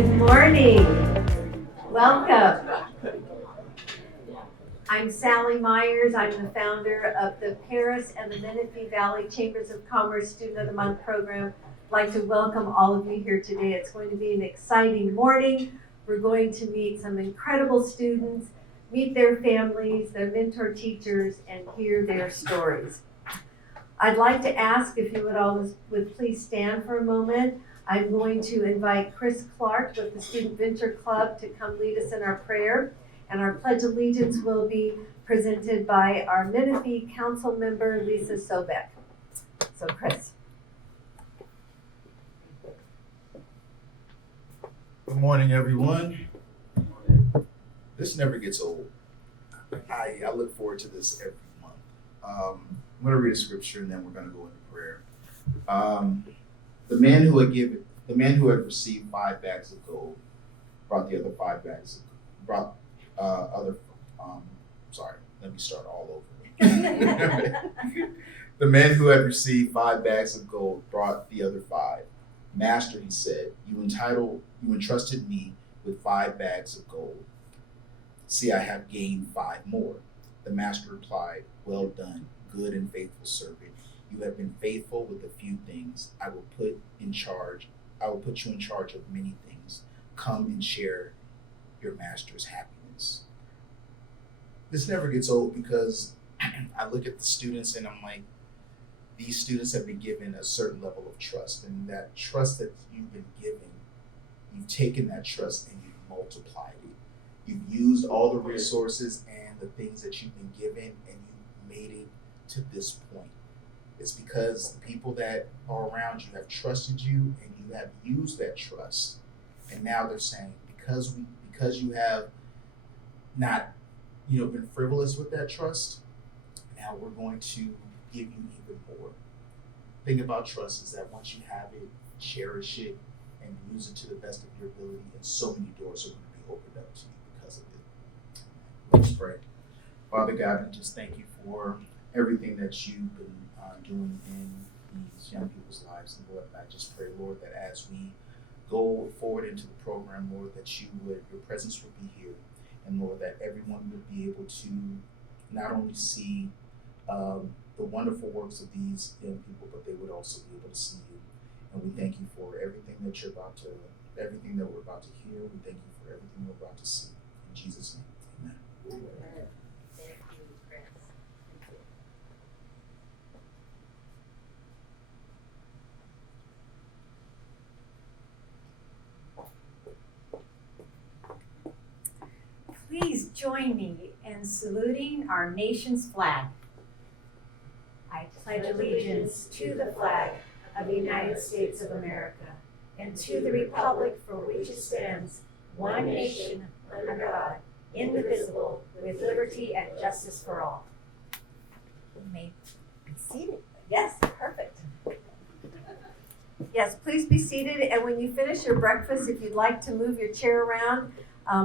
Good morning. Welcome. I'm Sally Myers. I'm the founder of the Paris and the Menifee Valley Chambers of Commerce Student of the Month program. I'd like to welcome all of you here today. It's going to be an exciting morning. We're going to meet some incredible students, meet their families, their mentor teachers, and hear their stories. I'd like to ask if you would please stand for a moment. I'm going to invite Chris Clark with the Student Venture Club to come lead us in our prayer. And our Pledge of Allegiance will be presented by our Menifee Council member, Lisa Sobek. So Chris. Good morning, everyone. This never gets old. I look forward to this every month. I'm going to read a scripture and then we're going to go into prayer. The man who had received 5 bags of gold brought the other 5 bags. Let me start all over. The man who had received 5 bags of gold brought the other 5. Master, he said, you entrusted me with 5 bags of gold. See, I have gained 5 more. The master replied, well done, good and faithful servant. You have been faithful with a few things. I will put you in charge of many things. Come and share your master's happiness. This never gets old because I look at the students and I'm like, these students have been given a certain level of trust, and that trust that you've been given, you've taken that trust and you've multiplied it. You've used all the resources and the things that you've been given and you've made it to this point. It's because the people that are around you have trusted you and you have used that trust. And now they're saying, because you have not, been frivolous with that trust, now we're going to give you even more. The thing about trust is that once you have it, cherish it and use it to the best of your ability, and so many doors are going to be opened up to you because of it. Let's pray. Father God, I just thank you for everything that you've been doing in these young people's lives. And Lord, I just pray, Lord, that as we go forward into the program, Lord, that your presence would be here. And Lord, that everyone would be able to not only see the wonderful works of these young people, but they would also be able to see you. And we thank you for everything that we're about to hear. We thank you for everything we're about to see. In Jesus' name, amen. Amen. Thank you, Chris. Please join me in saluting our nation's flag. I pledge allegiance to the flag of the United States of America and to the republic for which it stands, one nation, under God, indivisible, with liberty and justice for all. You may be seated. Yes, perfect. Yes, please be seated. And when you finish your breakfast, if you'd like to move your chair around,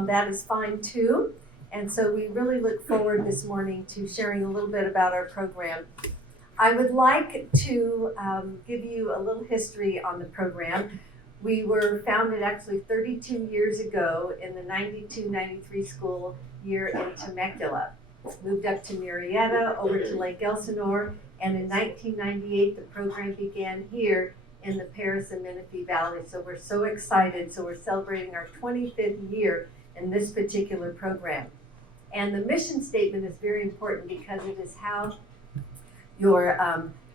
that is fine too. And so we really look forward this morning to sharing a little bit about our program. I would like to give you a little history on the program. We were founded actually 32 years ago in the 92-93 school year in Temecula. Moved up to Murrieta, over to Lake Elsinore, and in 1998 the program began here in the Paris and Menifee Valley. So we're so excited. So we're celebrating our 25th year in this particular program. And the mission statement is very important because it is how your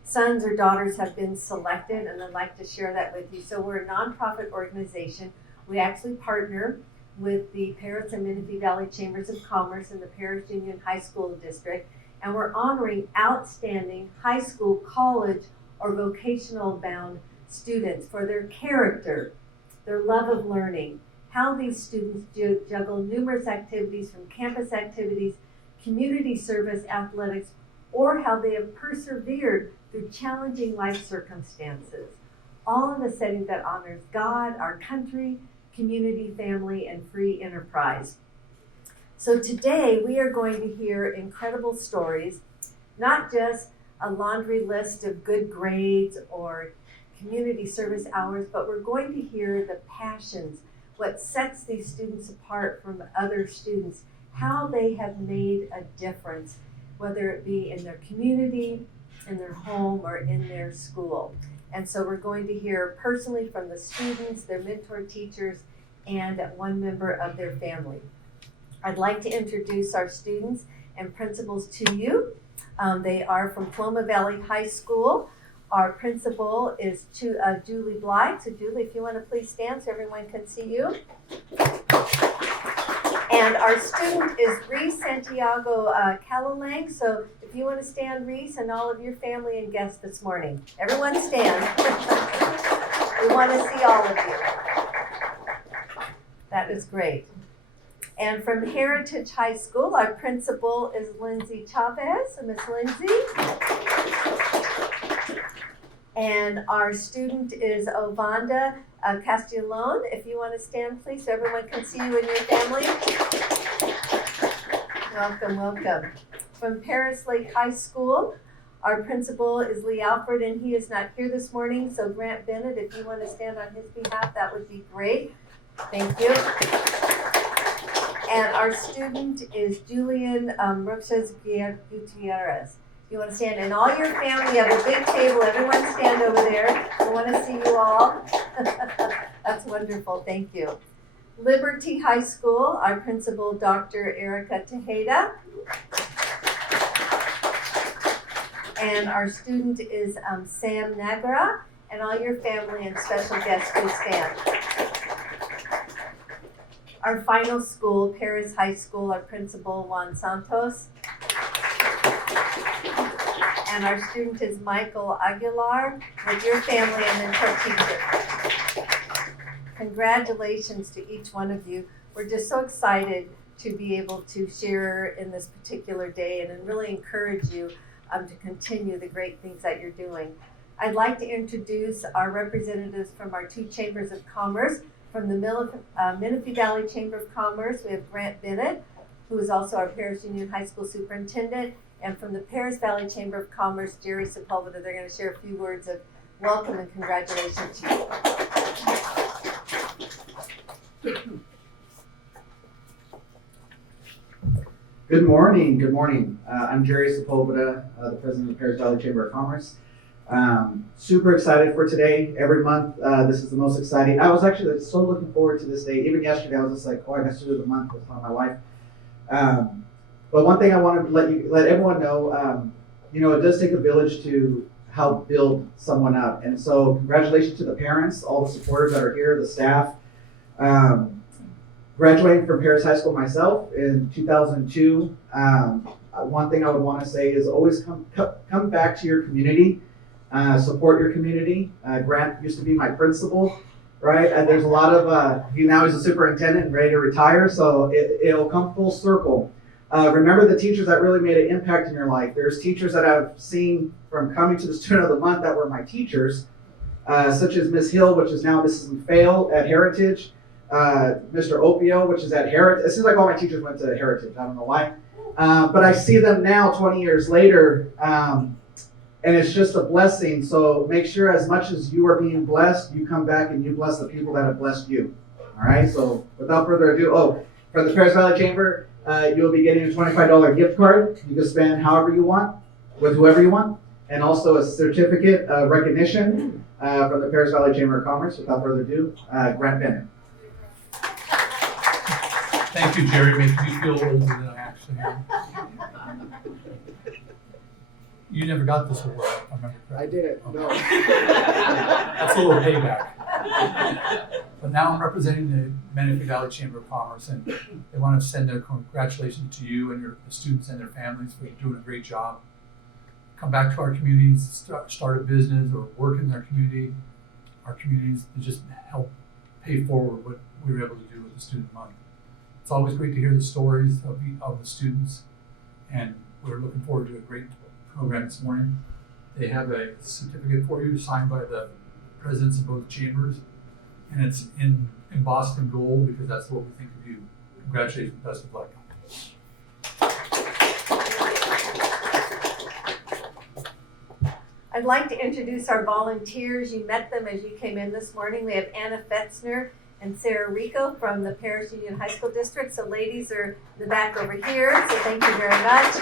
sons or daughters have been selected, and I'd like to share that with you. So we're a nonprofit organization. We actually partner with the Paris and Menifee Valley Chambers of Commerce and the Paris Union High School District, and we're honoring outstanding high school, college, or vocational bound students for their character, their love of learning, how these students juggle numerous activities from campus activities, community service, athletics, or how they have persevered through challenging life circumstances, all in a setting that honors God, our country, community, family, and free enterprise. So today we are going to hear incredible stories, not just a laundry list of good grades or community service hours, but we're going to hear the passions what sets these students apart from other students, how they have made a difference, whether it be in their community, in their home, or in their school. And so we're going to hear personally from the students, their mentor teachers, and one member of their family. I'd like to introduce our students and principals to you. They are from Paloma Valley High School. Our principal is Julie Blythe. So Julie, if you want to please stand so everyone can see you. And our student is Reese Santiago Calalang. So if you want to stand, Reese, and all of your family and guests this morning. Everyone stand. We want to see all of you. That is great. And from Heritage High School, our principal is Lindsay Chavez. Miss Lindsay. And our student is Ovanda Castellon. If you want to stand, please, so everyone can see you and your family. Welcome, welcome. From Paris Lake High School, our principal is Lee Alfred, and he is not here this morning. So Grant Bennett, if you want to stand on his behalf, that would be great. Thank you. And our student is Julian Roches Gutierrez. You want to stand, and all your family, you have a big table, everyone stand over there. I want to see you all. That's wonderful, thank you. Liberty High School, our principal, Dr. Erica Tejeda. And our student is Sam Nagara, and all your family and special guests, please stand. Our final school, Paris High School, our principal, Juan Santos. And our student is Michael Aguilar, with your family and mentor teacher. Congratulations to each one of you. We're just so excited to be able to share in this particular day and really encourage you to continue the great things that you're doing. I'd like to introduce our representatives from our two chambers of commerce. From the Menifee Valley Chamber of Commerce, we have Grant Bennett, who is also our Paris Union High School Superintendent. And from the Paris Valley Chamber of Commerce, Jerry Sepulveda, they're going to share a few words of welcome and congratulations to you. Good morning. Good morning. I'm Jerry Sepulveda, the president of the Paris Valley Chamber of Commerce. Super excited for today. Every month, this is the most exciting. I was actually so looking forward to this day. Even yesterday, I was just like, oh, I got to do the month with my wife. But one thing I want to let everyone know, it does take a village to help build someone up. And so congratulations to the parents, all the supporters that are here, the staff. Graduating from Paris High School myself in 2002, one thing I would want to say is always come back to your community, support your community. Grant used to be my principal, right? And there's a lot of, now he's a superintendent and ready to retire, so it'll come full circle. Remember the teachers that really made an impact in your life. There's teachers that I've seen from coming to the Student of the Month that were my teachers, such as Ms. Hill, which is now Mrs. McPhail at Heritage, Mr. Opio, which is at Heritage. It seems like all my teachers went to Heritage. I don't know why. But I see them now 20 years later, and it's just a blessing. So make sure as much as you are being blessed, you come back and you bless the people that have blessed you. All right? So without further ado, from the Paris Valley Chamber, you'll be getting a $25 gift card. You can spend however you want, with whoever you want, and also a certificate of recognition from the Paris Valley Chamber of Commerce. Without further ado, Grant Bennett. Thank you, Jerry. Makes me feel older than I actually am. You never got this award, if I remember correctly. I did. No. That's a little payback. But now I'm representing the Menifee Valley Chamber of Commerce, and they want to send their congratulations to you and the students and their families for doing a great job. Come back to our communities, start a business or work in their community. Our communities to just help pay forward what we were able to do with the Student Month. It's always great to hear the stories of the students, and we're looking forward to a great program this morning. They have a certificate for you signed by the presidents of both chambers, and it's in embossed in gold because that's what we think of you. Congratulations, best of luck. I'd like to introduce our volunteers. You met them as you came in this morning. We have Anna Fetzner and Sarah Rico from the Paris Union High School District. So ladies are in the back over here, so thank you very much.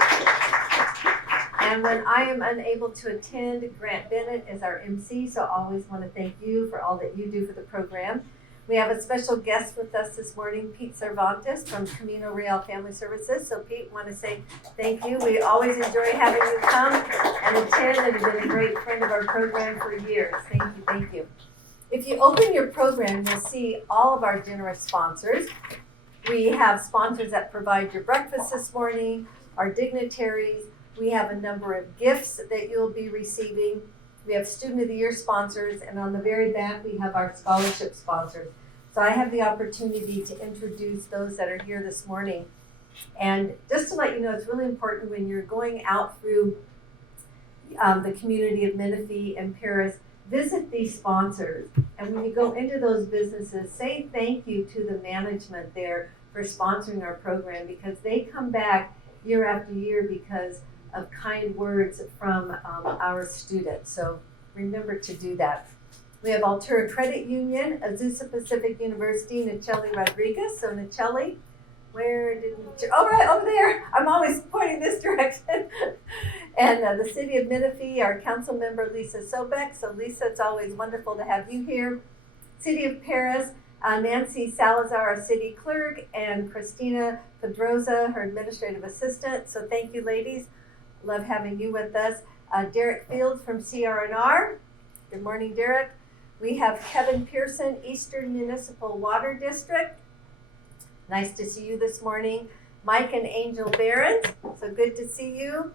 And when I am unable to attend, Grant Bennett is our MC, so I always want to thank you for all that you do for the program. We have a special guest with us this morning, Pete Cervantes from Camino Real Family Services. So Pete, want to say thank you. We always enjoy having you come and attend, and you've been a great friend of our program for years. Thank you, thank you. If you open your program, you'll see all of our generous sponsors. We have sponsors that provide your breakfast this morning, our dignitaries. We have a number of gifts that you'll be receiving. We have Student of the Year sponsors, and on the very back, we have our scholarship sponsors. So I have the opportunity to introduce those that are here this morning. And just to let you know, it's really important when you're going out through the community of Menifee and Paris, visit these sponsors. And when you go into those businesses, say thank you to the management there for sponsoring our program, because they come back year after year because of kind words from our students. So remember to do that. We have Altura Credit Union, Azusa Pacific University, Nacheli Rodriguez. So Nacheli, where did oh, right over there. I'm always pointing this direction. And the City of Menifee, our council member Lisa Sobek. So Lisa, it's always wonderful to have you here. City of Paris, Nancy Salazar, our city clerk, and Christina Pedroza, her administrative assistant. So thank you, ladies. Love having you with us. Derek Fields from CRNR. Good morning, Derek. We have Kevin Pearson, Eastern Municipal Water District. Nice to see you this morning. Mike and Angel Behrens, so good to see you.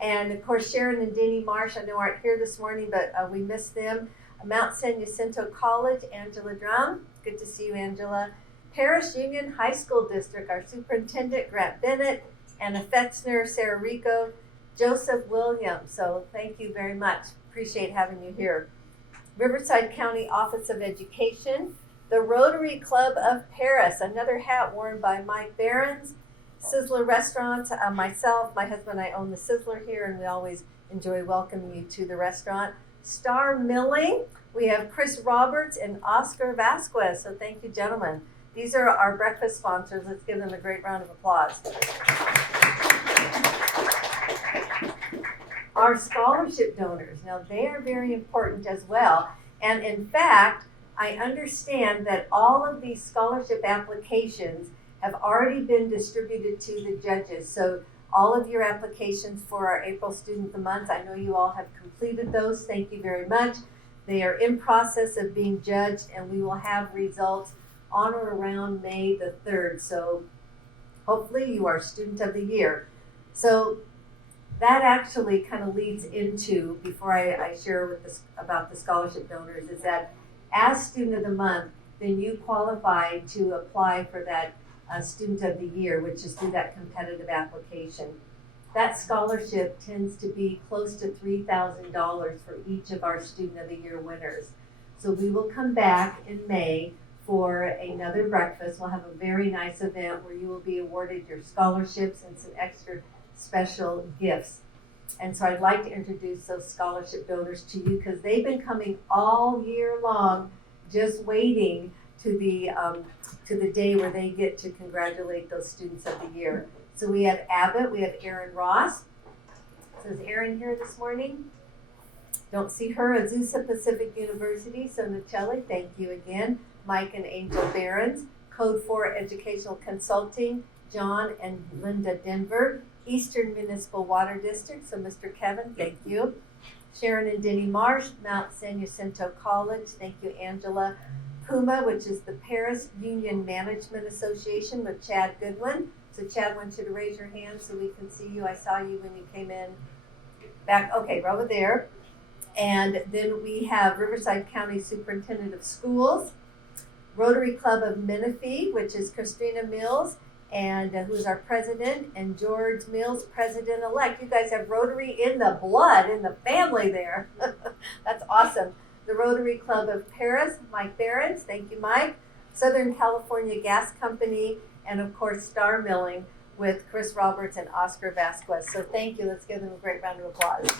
And of course, Sharon and Denny Marsh, I know aren't here this morning, but we miss them. Mount San Jacinto College, Angela Drum. Good to see you, Angela. Paris Union High School District, our superintendent, Grant Bennett, Anna Fetzner, Sarah Rico, Joseph Williams. So thank you very much. Appreciate having you here. Riverside County Office of Education, the Rotary Club of Paris, another hat worn by Mike Behrens. Sizzler Restaurants, myself, my husband and I own the Sizzler here, and we always enjoy welcoming you to the restaurant. Star Milling, we have Chris Roberts and Oscar Vasquez. So thank you, gentlemen. These are our breakfast sponsors. Let's give them a great round of applause. Our scholarship donors, now they are very important as well. And in fact, I understand that all of these scholarship applications have already been distributed to the judges. So all of your applications for our April Student of the Month, I know you all have completed those. Thank you very much. They are in process of being judged, and we will have results on or around May the 3rd. So hopefully you are Student of the Year. So that actually kind of leads into, before I share with this about the scholarship donors, is that as Student of the Month, then you qualify to apply for that Student of the Year, which is through that competitive application. That scholarship tends to be close to $3,000 for each of our Student of the Year winners. So we will come back in May for another breakfast. We'll have a very nice event where you will be awarded your scholarships and some extra special gifts. And so I'd like to introduce those scholarship donors to you, because they've been coming all year long, just waiting to the day where they get to congratulate those Students of the Year. So we have Abbott, we have Erin Ross. So is Erin here this morning? Don't see her. Azusa Pacific University. So Nacheli, thank you again. Mike and Angel Behrens. Code 4 Educational Consulting, John and Linda Denver. Eastern Municipal Water District, so Mr. Kevin, thank you. Sharon and Denny Marsh, Mount San Jacinto College, thank you, Angela. PUMA, which is the Paris Union Management Association with Chad Goodwin. So Chad, I want you to raise your hand so we can see you. I saw you when you came in. Back, okay, right over there. And then we have Riverside County Superintendent of Schools, Rotary Club of Menifee, which is Christina Mills, and who's our president, and George Mills, president-elect. You guys have Rotary in the blood, in the family there. That's awesome. The Rotary Club of Paris, Mike Behrens, thank you, Mike. Southern California Gas Company, and of course, Star Milling with Chris Roberts and Oscar Vasquez. So thank you. Let's give them a great round of applause.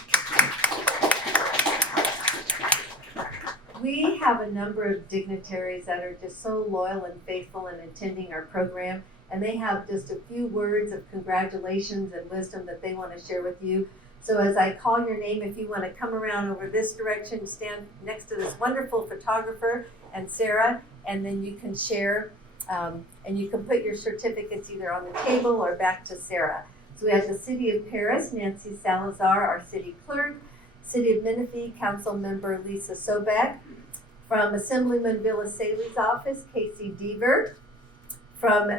we have a number of dignitaries that are just so loyal and faithful in attending our program, and they have just a few words of congratulations and wisdom that they want to share with you. So as I call your name, if you want to come around over this direction, stand next to this wonderful photographer and Sarah, and then you can share, and you can put your certificates either on the table or back to Sarah. So we have the City of Paris, Nancy Salazar, our city clerk. City of Menifee, Council Member Lisa Sobek. From Assemblyman Bill-Asaley's office, Casey Deaver. From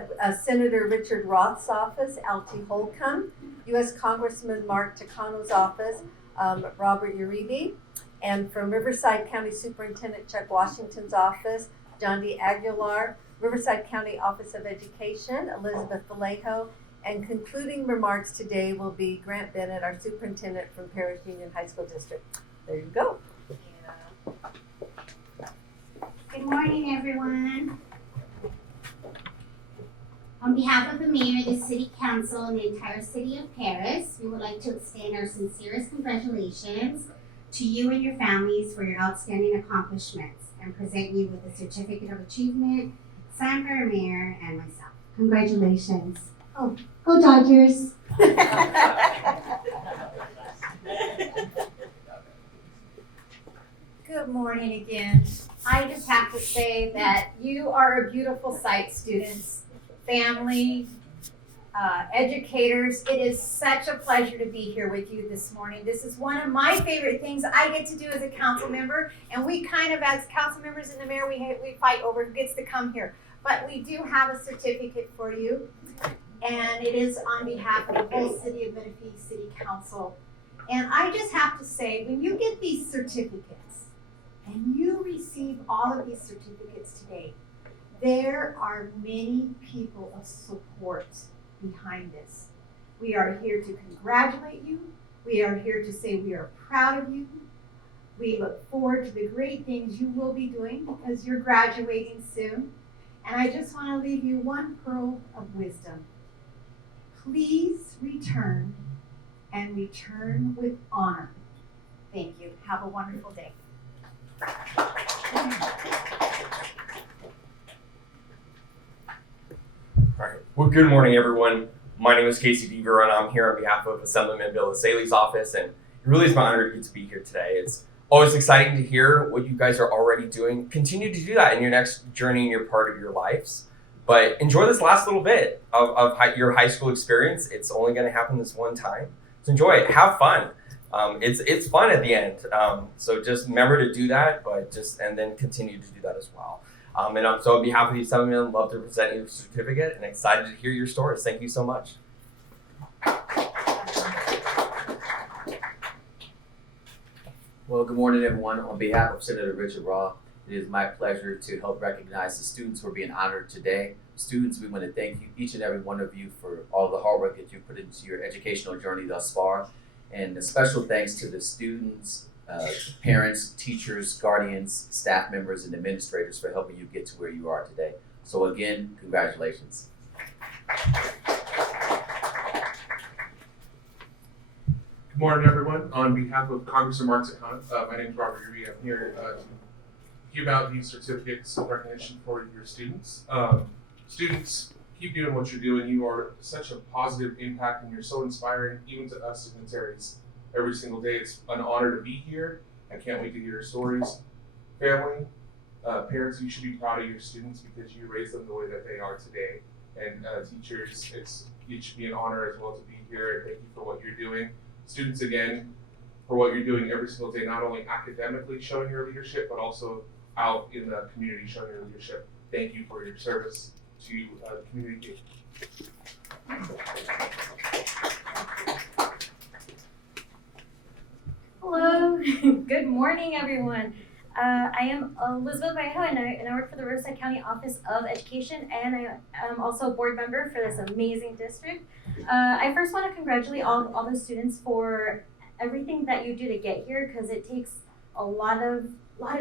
Senator Richard Roth's office, Altie Holcomb. U.S. Congressman Mark Takano's office, Robert Uribe. And from Riverside County Superintendent Chuck Washington's office, John D. Aguilar. Riverside County Office of Education, Elizabeth Vallejo. And concluding remarks today will be Grant Bennett, our superintendent from Paris Union High School District. There you go. Good morning, everyone. On behalf of the mayor, the city council, and the entire city of Paris, we would like to extend our sincerest congratulations to you and your families for your outstanding accomplishments and present you with a certificate of achievement signed by our mayor and myself. Congratulations. Oh, go Dodgers. Good morning again. I just have to say that you are a beautiful sight, students, family, educators. It is such a pleasure to be here with you this morning. This is one of my favorite things I get to do as a council member, and we kind of, as council members and the mayor, we fight over who gets to come here. But we do have a certificate for you, and it is on behalf of the whole City of Menifee City Council. And I just have to say, when you get these certificates, and you receive all of these certificates today, there are many people of support behind this. We are here to congratulate you. We are here to say we are proud of you. We look forward to the great things you will be doing because you're graduating soon. And I just want to leave you one pearl of wisdom. Please return, and return with honor. Thank you. Have a wonderful day. All right. Well, good morning, everyone. My name is Casey Deaver, and I'm here on behalf of Assemblyman Bill-Asaley's office, and it really is my honor to get to be here today. It's always exciting to hear what you guys are already doing. Continue to do that in your next journey in your part of your lives. But enjoy this last little bit of your high school experience. It's only going to happen this one time. So enjoy it. Have fun. It's fun at the end. So just remember to do that, and then continue to do that as well. So on behalf of the Assemblyman, I'd love to present you a certificate and excited to hear your stories. Thank you so much. Well, good morning, everyone. On behalf of Senator Richard Roth, it is my pleasure to help recognize the students who are being honored today. Students, we want to thank you, each and every one of you, for all the hard work that you put into your educational journey thus far. And a special thanks to the students, parents, teachers, guardians, staff members, and administrators for helping you get to where you are today. So again, congratulations. Good morning, everyone. On behalf of Congressman Mark Takano, my name is Robert Uribe. I'm here to give out these certificates of recognition for your students. Students, keep doing what you're doing. You are such a positive impact, and you're so inspiring, even to us dignitaries, every single day. It's an honor to be here. I can't wait to hear your stories. Family, parents, you should be proud of your students because you raised them the way that they are today. And teachers, it should be an honor as well to be here, and thank you for what you're doing. Students, again, for what you're doing every single day, not only academically showing your leadership, but also out in the community showing your leadership. Thank you for your service to the community. Hello, good morning, everyone. I am Elizabeth Vallejo, and I work for the Riverside County Office of Education, and I am also a board member for this amazing district. I first want to congratulate all the students for everything that you do to get here, because it takes a lot of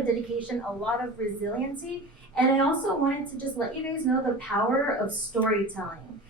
dedication, a lot of resiliency, and I also wanted to just let you guys know the power of storytelling.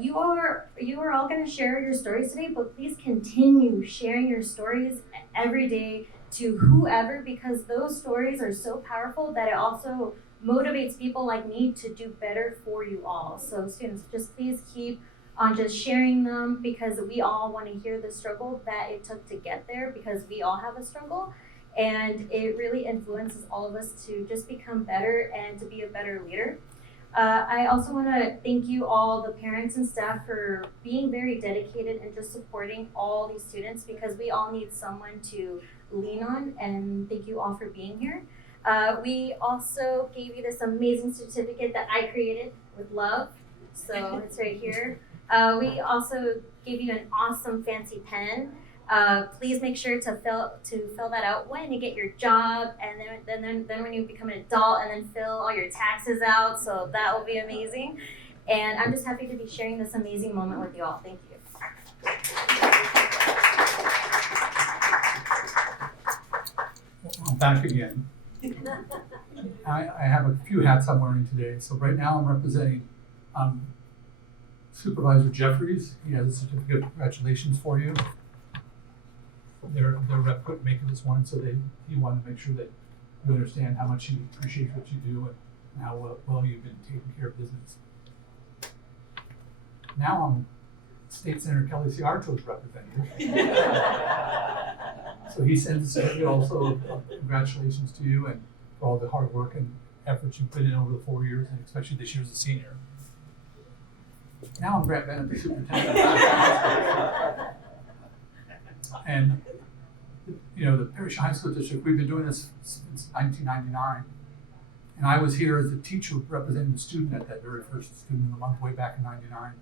You are all going to share your stories today, but please continue sharing your stories every day to whoever, because those stories are so powerful that it also motivates people like me to do better for you all. So students, just please keep on just sharing them, because we all want to hear the struggle that it took to get there, because we all have a struggle, and it really influences all of us to just become better and to be a better leader. I also want to thank you all, the parents and staff, for being very dedicated and just supporting all these students, because we all need someone to lean on, and thank you all for being here. We also gave you this amazing certificate that I created with love, so it's right here. We also gave you an awesome fancy pen. Please make sure to fill that out when you get your job, and then when you become an adult, and then fill all your taxes out. So that will be amazing. And I'm just happy to be sharing this amazing moment with you all. Thank you. I'm back again. I have a few hats I'm wearing today. So right now I'm representing Supervisor Jeffries. He has a certificate of congratulations for you. Their rep couldn't make it this morning, so he wanted to make sure that you understand how much he appreciates what you do and how well you've been taking care of business. Now I'm State Senator Kelly Ciarto's representative. So he sends a certificate also of congratulations to you and for all the hard work and efforts you put in over the 4 years, and especially this year as a senior. Now I'm Grant Bennett, the superintendent. And you know, the Parish High School District, we've been doing this since 1999. And I was here as a teacher representing the student at that very first Student of the Month way back in '99.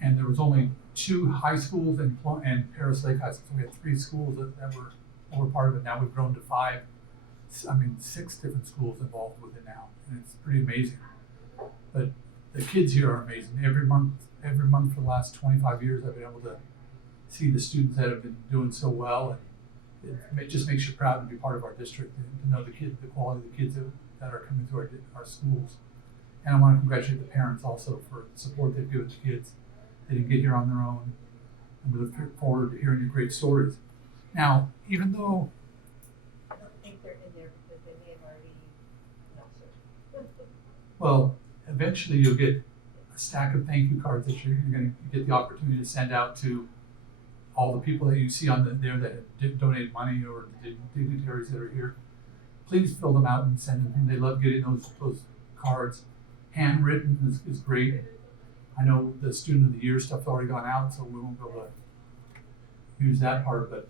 And there was only 2 high schools and Paris Lake High School. So we had 3 schools that were part of it. Now we've grown to 6 different schools involved with it now. And it's pretty amazing. But the kids here are amazing. Every month for the last 25 years, I've been able to see the students that have been doing so well, and it just makes you proud to be part of our district and to know the quality of the kids that are coming through our schools. And I want to congratulate the parents also for the support they've given the kids. They didn't get here on their own, and we look forward to hearing your great stories. Now, even though I don't think they're in there because they may have already well, eventually you'll get a stack of thank you cards that you're going to get the opportunity to send out to all the people that you see on there that have donated money, or the dignitaries that are here. Please fill them out and send them. They love getting those cards. Handwritten is great. I know the Student of the Year stuff's already gone out, so we won't be able to use that part, but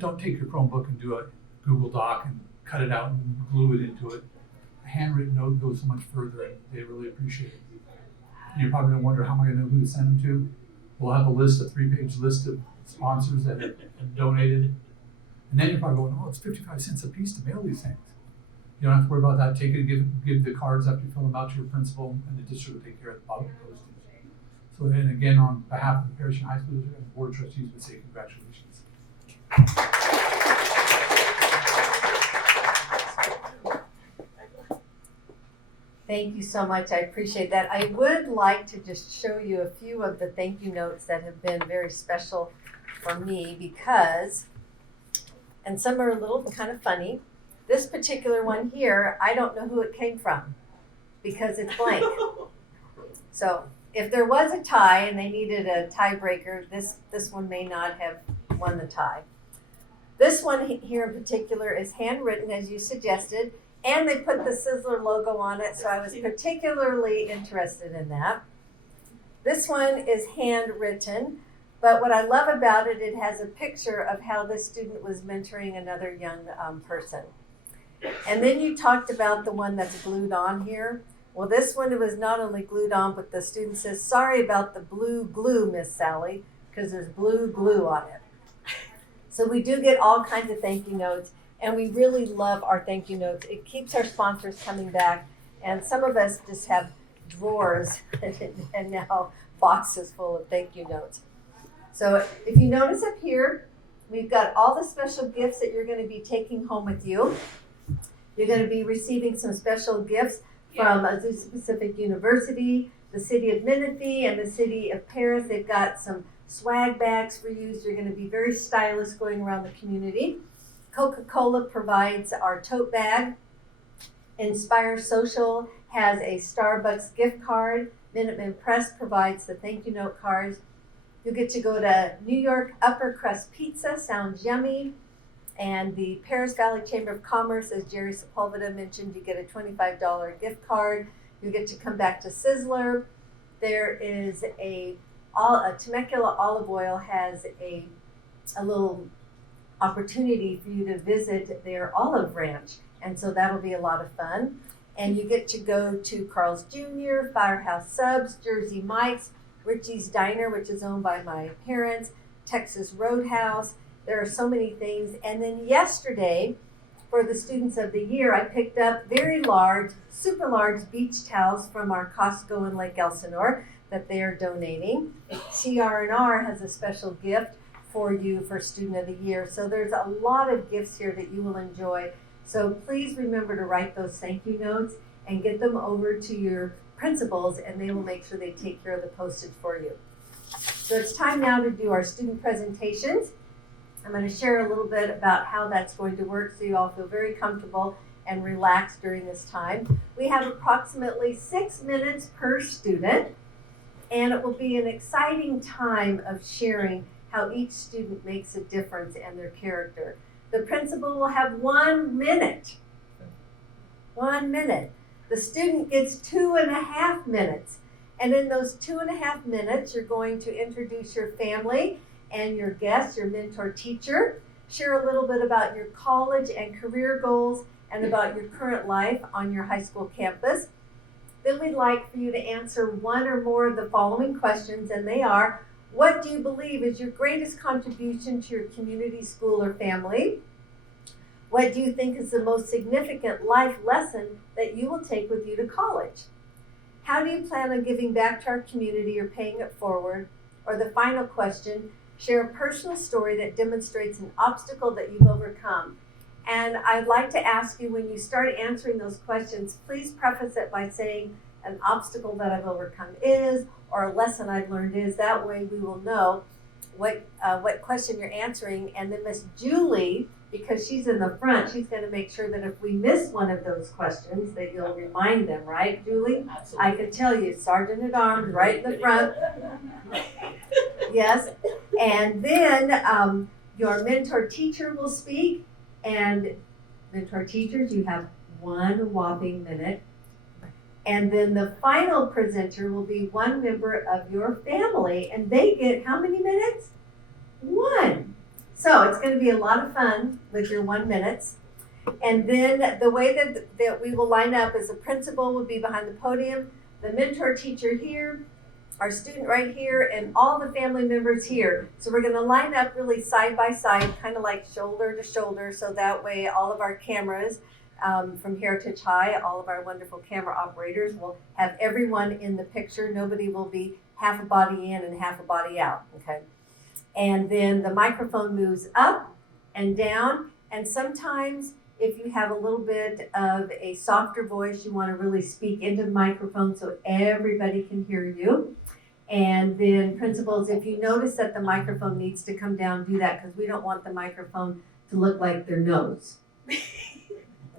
don't take your Chromebook and do a Google Doc and cut it out and glue it into it. A handwritten note goes so much further, and they really appreciate it. And you're probably going to wonder, how am I going to know who to send them to? We'll have a 3-page list of sponsors that have donated. And then you're probably going, oh, it's 55 cents a piece to mail these things. You don't have to worry about that. Take it, give the cards after you fill them out to your principal, and the district will take care of the postage. So then again, on behalf of the Parish and High School District and the Board of Trustees, we say congratulations. Thank you so much. I appreciate that. I would like to just show you a few of the thank you notes that have been very special for me, because, and some are a little kind of funny. This particular one here, I don't know who it came from because it's blank. So if there was a tie and they needed a tiebreaker, this one may not have won the tie. This one here in particular is handwritten, as you suggested, and they put the Sizzler logo on it, so I was particularly interested in that. This one is handwritten, but what I love about it, it has a picture of how this student was mentoring another young person. And then you talked about the one that's glued on here. Well, this one was not only glued on, but the student says, "Sorry about the blue glue, Miss Sally," because there's blue glue on it. So we do get all kinds of thank you notes, and we really love our thank you notes. It keeps our sponsors coming back, and some of us just have drawers and now boxes full of thank you notes. So if you notice up here, we've got all the special gifts that you're going to be taking home with you. You're going to be receiving some special gifts from Azusa Pacific University, the City of Menifee, and the City of Paris. They've got some swag bags for you, so you're going to be very stylish going around the community. Coca-Cola provides our tote bag. Inspire Social has a Starbucks gift card. Minuteman Press provides the thank you note cards. You'll get to go to New York Upper Crust Pizza, sounds yummy. And the Paris Valley Chamber of Commerce, as Jerry Sepulveda mentioned, you get a $25 gift card. You get to come back to Sizzler. There is a Temecula Olive Oil has a little opportunity for you to visit their olive ranch. And so that'll be a lot of fun. And you get to go to Carl's Jr., Firehouse Subs, Jersey Mike's, Richie's Diner, which is owned by my parents, Texas Roadhouse. There are so many things. And then yesterday, for the Students of the Year, I picked up very large, super large beach towels from our Costco in Lake Elsinore that they are donating. CR&R has a special gift for you for Student of the Year. So there's a lot of gifts here that you will enjoy. So please remember to write those thank you notes and get them over to your principals, and they will make sure they take care of the postage for you. So it's time now to do our student presentations. I'm going to share a little bit about how that's going to work so you all feel very comfortable and relaxed during this time. We have approximately 6 minutes per student, and it will be an exciting time of sharing how each student makes a difference in their character. The principal will have 1 minute. 1 minute. The student gets 2.5 minutes. And in those 2.5 minutes, you're going to introduce your family and your guest, your mentor teacher, share a little bit about your college and career goals and about your current life on your high school campus. Then we'd like for you to answer one or more of the following questions, and they are, what do you believe is your greatest contribution to your community, school, or family? What do you think is the most significant life lesson that you will take with you to college? How do you plan on giving back to our community or paying it forward? Or the final question, share a personal story that demonstrates an obstacle that you've overcome. And I'd like to ask you, when you start answering those questions, please preface it by saying an obstacle that I've overcome is, or a lesson I've learned is. That way we will know what question you're answering. And then Miss Julie, because she's in the front, she's going to make sure that if we miss one of those questions, that you'll remind them, right, Julie? Absolutely. I can tell you, Sergeant at Arms, right in the front. Yes. And then your mentor teacher will speak. And mentor teachers, you have 1 whopping minute. And then the final presenter will be one member of your family, and they get how many minutes? 1. So it's going to be a lot of fun with your 1 minutes. And then the way that we will line up is the principal will be behind the podium, the mentor teacher here, our student right here, and all the family members here. So we're going to line up really side by side, kind of like shoulder to shoulder, so that way all of our cameras from Heritage High, all of our wonderful camera operators will have everyone in the picture. Nobody will be half a body in and half a body out, okay? And then the microphone moves up and down, and sometimes if you have a little bit of a softer voice, you want to really speak into the microphone so everybody can hear you. And then principals, if you notice that the microphone needs to come down, do that, because we don't want the microphone to look like their nose.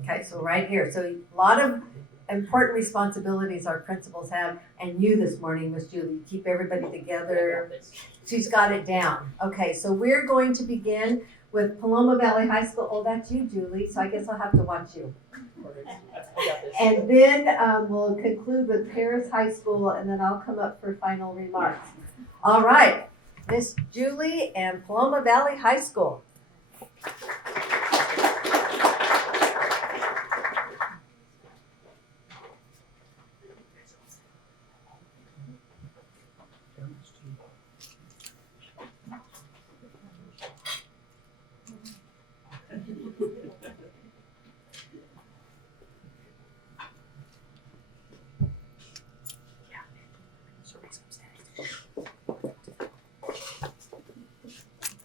Okay, so right here. So a lot of important responsibilities our principals have, and you this morning, Miss Julie, keep everybody together. She's got it down. Okay, so we're going to begin with Paloma Valley High School. Oh, that's you, Julie, so I guess I'll have to watch you. And then we'll conclude with Paris High School, and then I'll come up for final remarks. All right, Miss Julie and Paloma Valley High School.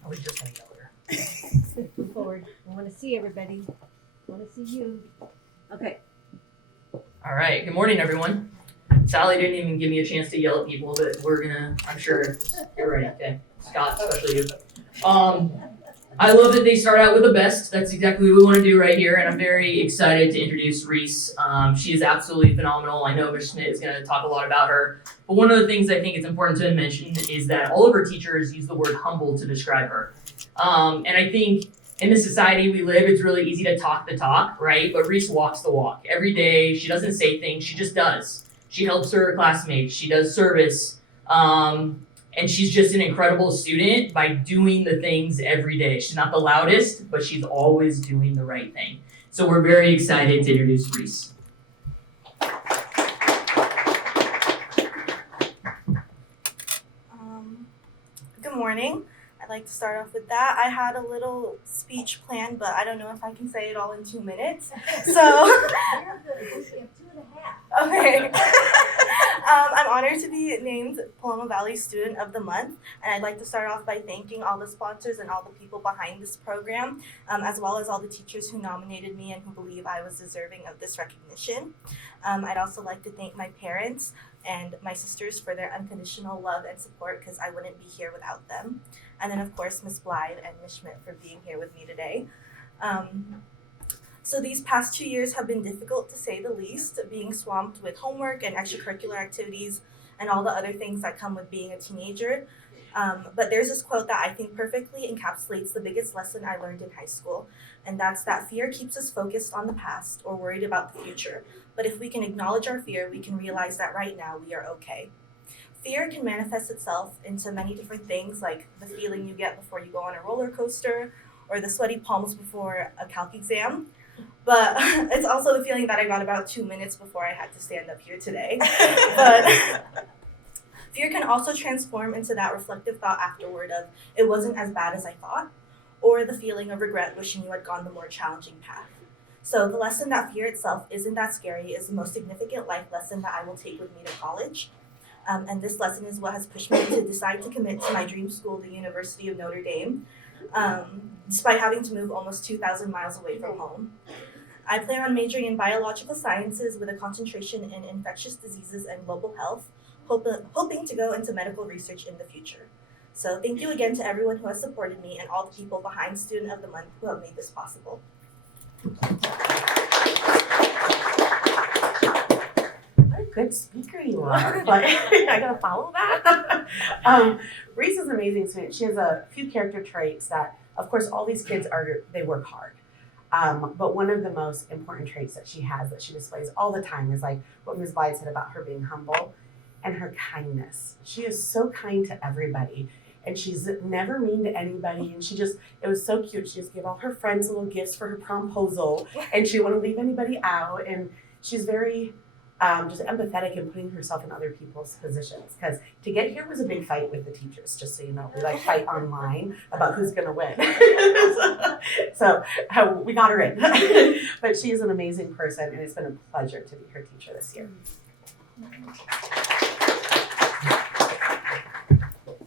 Are we just gonna yell at her? Move forward. I want to see everybody. I want to see you. Okay. All right, good morning, everyone. Sally didn't even give me a chance to yell at people, but I'm sure, you're right, okay. Scott, especially you. I love that they start out with the best. That's exactly what we want to do right here, and I'm very excited to introduce Reese. She is absolutely phenomenal. I know Ms. Schmidt is going to talk a lot about her, but one of the things I think it's important to mention is that all of her teachers use the word humble to describe her. And I think in the society we live, it's really easy to talk the talk, right? But Reese walks the walk. Every day, she doesn't say things, she just does. She helps her classmates, she does service, and she's just an incredible student by doing the things every day. She's not the loudest, but she's always doing the right thing. So we're very excited to introduce Reese. Good morning. I'd like to start off with that. I had a little speech planned, but I don't know if I can say it all in 2 minutes. So, okay. I'm honored to be named Paloma Valley Student of the Month, and I'd like to start off by thanking all the sponsors and all the people behind this program, as well as all the teachers who nominated me and who believe I was deserving of this recognition. I'd also like to thank my parents and my sisters for their unconditional love and support, because I wouldn't be here without them. And then, of course, Ms. Blythe and Ms. Schmidt for being here with me today. So these past 2 years have been difficult, to say the least, being swamped with homework and extracurricular activities and all the other things that come with being a teenager. But there's this quote that I think perfectly encapsulates the biggest lesson I learned in high school, and that's that fear keeps us focused on the past or worried about the future. But if we can acknowledge our fear, we can realize that right now we are okay. Fear can manifest itself into many different things, like the feeling you get before you go on a roller coaster, or the sweaty palms before a calc exam. But it's also the feeling that I got about 2 minutes before I had to stand up here today. But fear can also transform into that reflective thought afterward of, it wasn't as bad as I thought, or the feeling of regret wishing you had gone the more challenging path. So the lesson that fear itself isn't that scary is the most significant life lesson that I will take with me to college. And this lesson is what has pushed me to decide to commit to my dream school, the University of Notre Dame, despite having to move almost 2,000 miles away from home. I plan on majoring in biological sciences with a concentration in infectious diseases and global health, hoping to go into medical research in the future. So thank you again to everyone who has supported me and all the people behind Student of the Month who have made this possible. What a good speaker you are. But I gotta follow that. Reese is an amazing student. She has a few character traits that, of course, all these kids they work hard. But one of the most important traits that she has that she displays all the time is like what Ms. Blythe said about her being humble and her kindness. She is so kind to everybody, and she's never mean to anybody. And it was so cute. She just gave all her friends little gifts for her promposal, and she didn't want to leave anybody out. And she's very just empathetic and putting herself in other people's positions. Because to get here was a big fight with the teachers, just so you know. We fight online about who's gonna win. So we got her in. But she is an amazing person, and it's been a pleasure to be her teacher this year.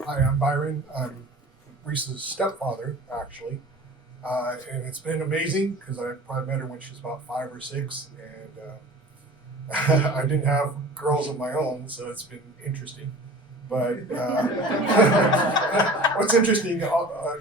Hi, I'm Byron. I'm Reese's stepfather, actually. And it's been amazing because I probably met her when she was about 5 or 6. And I didn't have girls of my own, so it's been interesting. But what's interesting,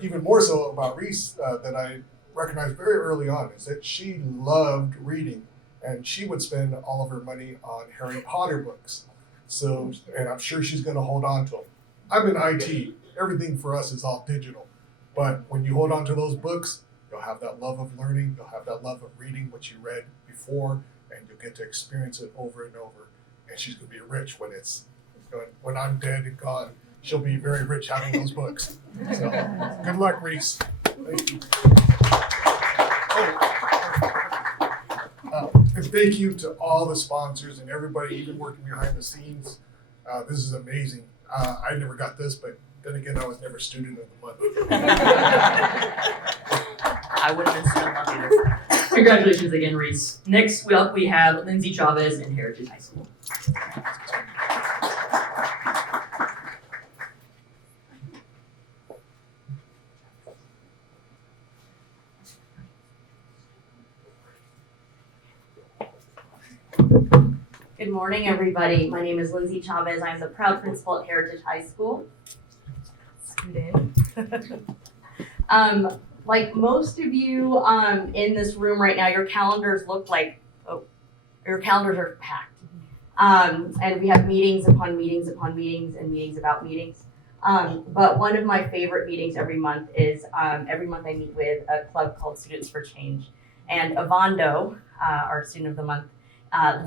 even more so about Reese, that I recognized very early on, is that she loved reading, and she would spend all of her money on Harry Potter books. So, and I'm sure she's going to hold on to them. I'm in IT. Everything for us is all digital. But when you hold on to those books, you'll have that love of learning, you'll have that love of reading what you read before, and you'll get to experience it over and over. And she's going to be rich when I'm dead and gone. She'll be very rich having those books. So, good luck, Reese. Thank you. And thank you to all the sponsors and everybody, even working behind the scenes. This is amazing. I never got this, but then again, I was never student of the month. I wouldn't have been student of the month either. Congratulations again, Reese. Next up, we have Lindsay Chavez in Heritage High School. Good morning, everybody. My name is Lindsay Chavez. I'm the proud principal at Heritage High School. Like most of you in this room right now, your calendars look like, your calendars are packed. And we have meetings upon meetings upon meetings and meetings about meetings. But one of my favorite meetings every month is every month I meet with a club called Students for Change. And Avando, our student of the month,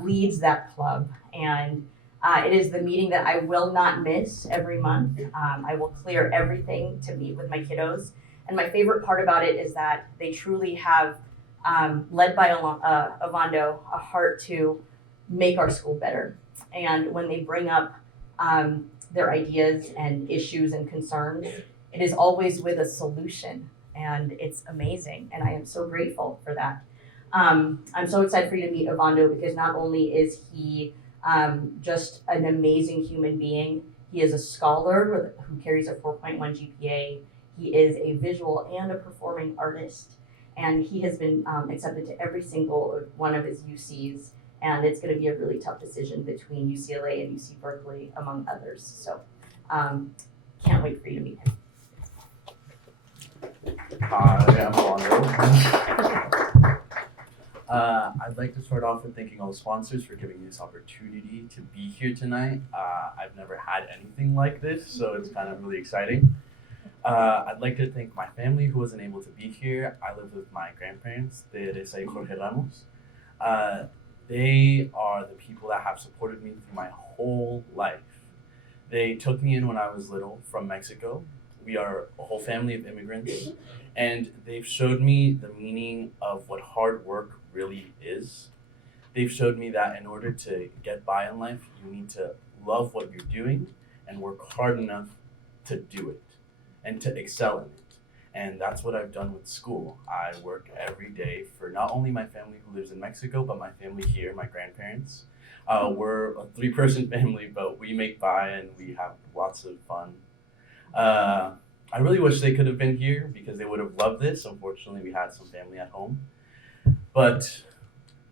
leads that club. And it is the meeting that I will not miss every month. I will clear everything to meet with my kiddos. And my favorite part about it is that they truly have, led by Avando, a heart to make our school better. And when they bring up their ideas and issues and concerns, it is always with a solution. And it's amazing. And I am so grateful for that. I'm so excited for you to meet Avando because not only is he just an amazing human being, he is a scholar who carries a 4.1 GPA. He is a visual and a performing artist. And he has been accepted to every single one of his UCs. And it's going to be a really tough decision between UCLA and UC Berkeley, among others. So can't wait for you to meet him. Hi, I'm Alonzo. I'd like to start off with thanking all the sponsors for giving me this opportunity to be here tonight. I've never had anything like this, so it's kind of really exciting. I'd like to thank my family who wasn't able to be here. I live with my grandparents, Teresa y Jorge Ramos. They are the people that have supported me through my whole life. They took me in when I was little from Mexico. We are a whole family of immigrants, and they've showed me the meaning of what hard work really is. They've showed me that in order to get by in life, you need to love what you're doing and work hard enough to do it and to excel in it. And that's what I've done with school. I work every day for not only my family who lives in Mexico, but my family here, my grandparents. We're a 3-person family, but we make by and we have lots of fun. I really wish they could have been here because they would have loved this. Unfortunately, we had some family at home. But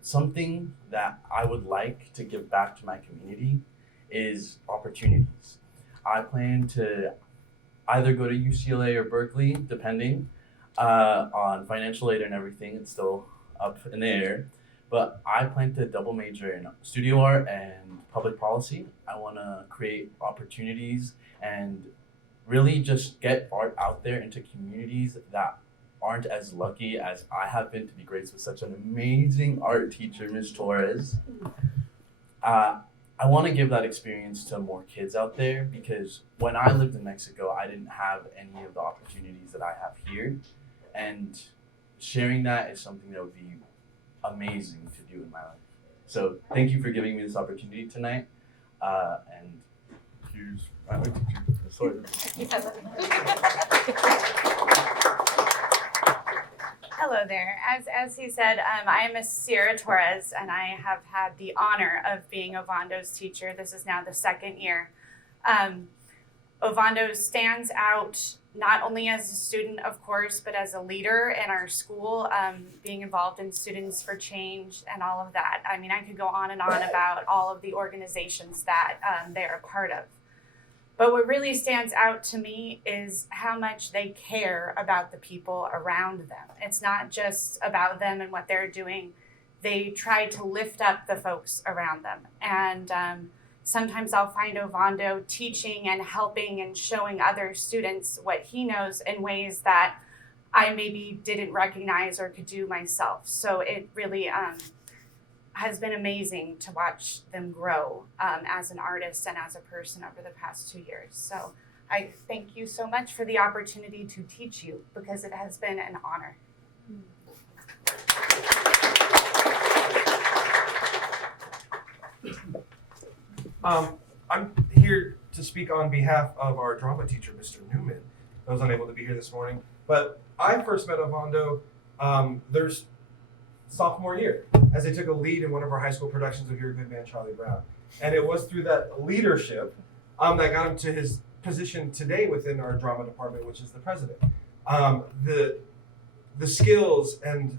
something that I would like to give back to my community is opportunities. I plan to either go to UCLA or Berkeley, depending on financial aid and everything. It's still up in the air. But I plan to double major in studio art and public policy. I want to create opportunities and really just get art out there into communities that aren't as lucky as I have been to be graced with such an amazing art teacher, Ms. Torres. I want to give that experience to more kids out there because when I lived in Mexico, I didn't have any of the opportunities that I have here. And sharing that is something that would be amazing to do in my life. So thank you for giving me this opportunity tonight. And here's my art teacher. Sorry. Hello there. As he said, I am Miss Sierra Torres, and I have had the honor of being Ovando's teacher. This is now the 2nd year. Ovando stands out not only as a student, of course, but as a leader in our school, being involved in Students for Change and all of that. I mean, I could go on and on about all of the organizations that they are a part of. But what really stands out to me is how much they care about the people around them. It's not just about them and what they're doing. They try to lift up the folks around them. And sometimes I'll find Ovando teaching and helping and showing other students what he knows in ways that I maybe didn't recognize or could do myself. So it really has been amazing to watch them grow as an artist and as a person over the past 2 years. So I thank you so much for the opportunity to teach you because it has been an honor. I'm here to speak on behalf of our drama teacher, Mr. Newman. I was unable to be here this morning, but I first met Ovando there's sophomore year as they took a lead in one of our high school productions of Your Good Man, Charlie Brown. And it was through that leadership that got him to his position today within our drama department, which is the president. The skills and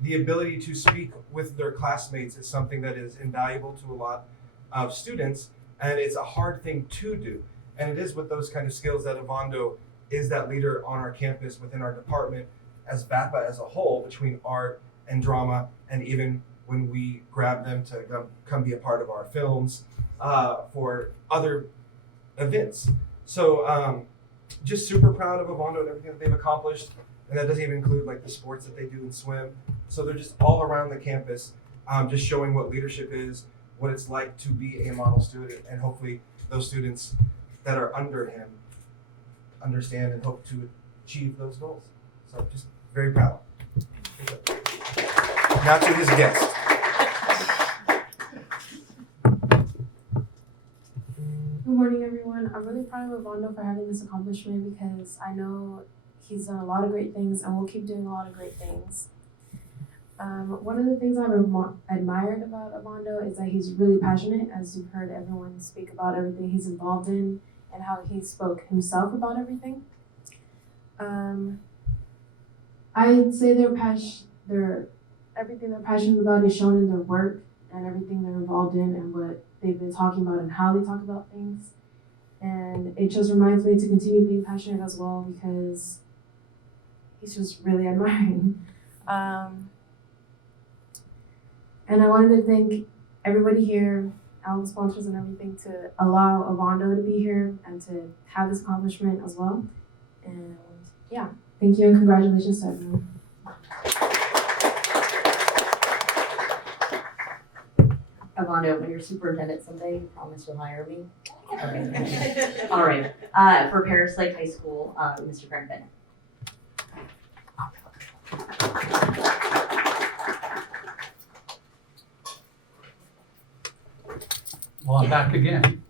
the ability to speak with their classmates is something that is invaluable to a lot of students, and it's a hard thing to do. And it is with those kind of skills that Avando is that leader on our campus within our department as VAPA as a whole, between art and drama, and even when we grab them to come be a part of our films for other events. So just super proud of Avando and everything that they've accomplished. And that doesn't even include like the sports that they do in swim. So they're just all around the campus, just showing what leadership is, what it's like to be a model student, and hopefully those students that are under him understand and hope to achieve those goals. So just very proud. Now to his guest. Good morning, everyone. I'm really proud of Avando for having this accomplishment because I know he's done a lot of great things and will keep doing a lot of great things. One of the things I've admired about Avando is that he's really passionate, as you've heard everyone speak about everything he's involved in and how he spoke himself about everything. I'd say everything they're passionate about is shown in their work and everything they're involved in and what they've been talking about and how they talk about things. And it just reminds me to continue being passionate as well because he's just really admiring. And I wanted to thank everybody here, all the sponsors and everything, to allow Avando to be here and to have this accomplishment as well. And yeah, thank you and congratulations to everyone. Avando, when you're superintendent someday, you promise you'll hire me? Okay. All right. For Paris Lake High School, Mr. Grant Bennett. Well, I'm back again.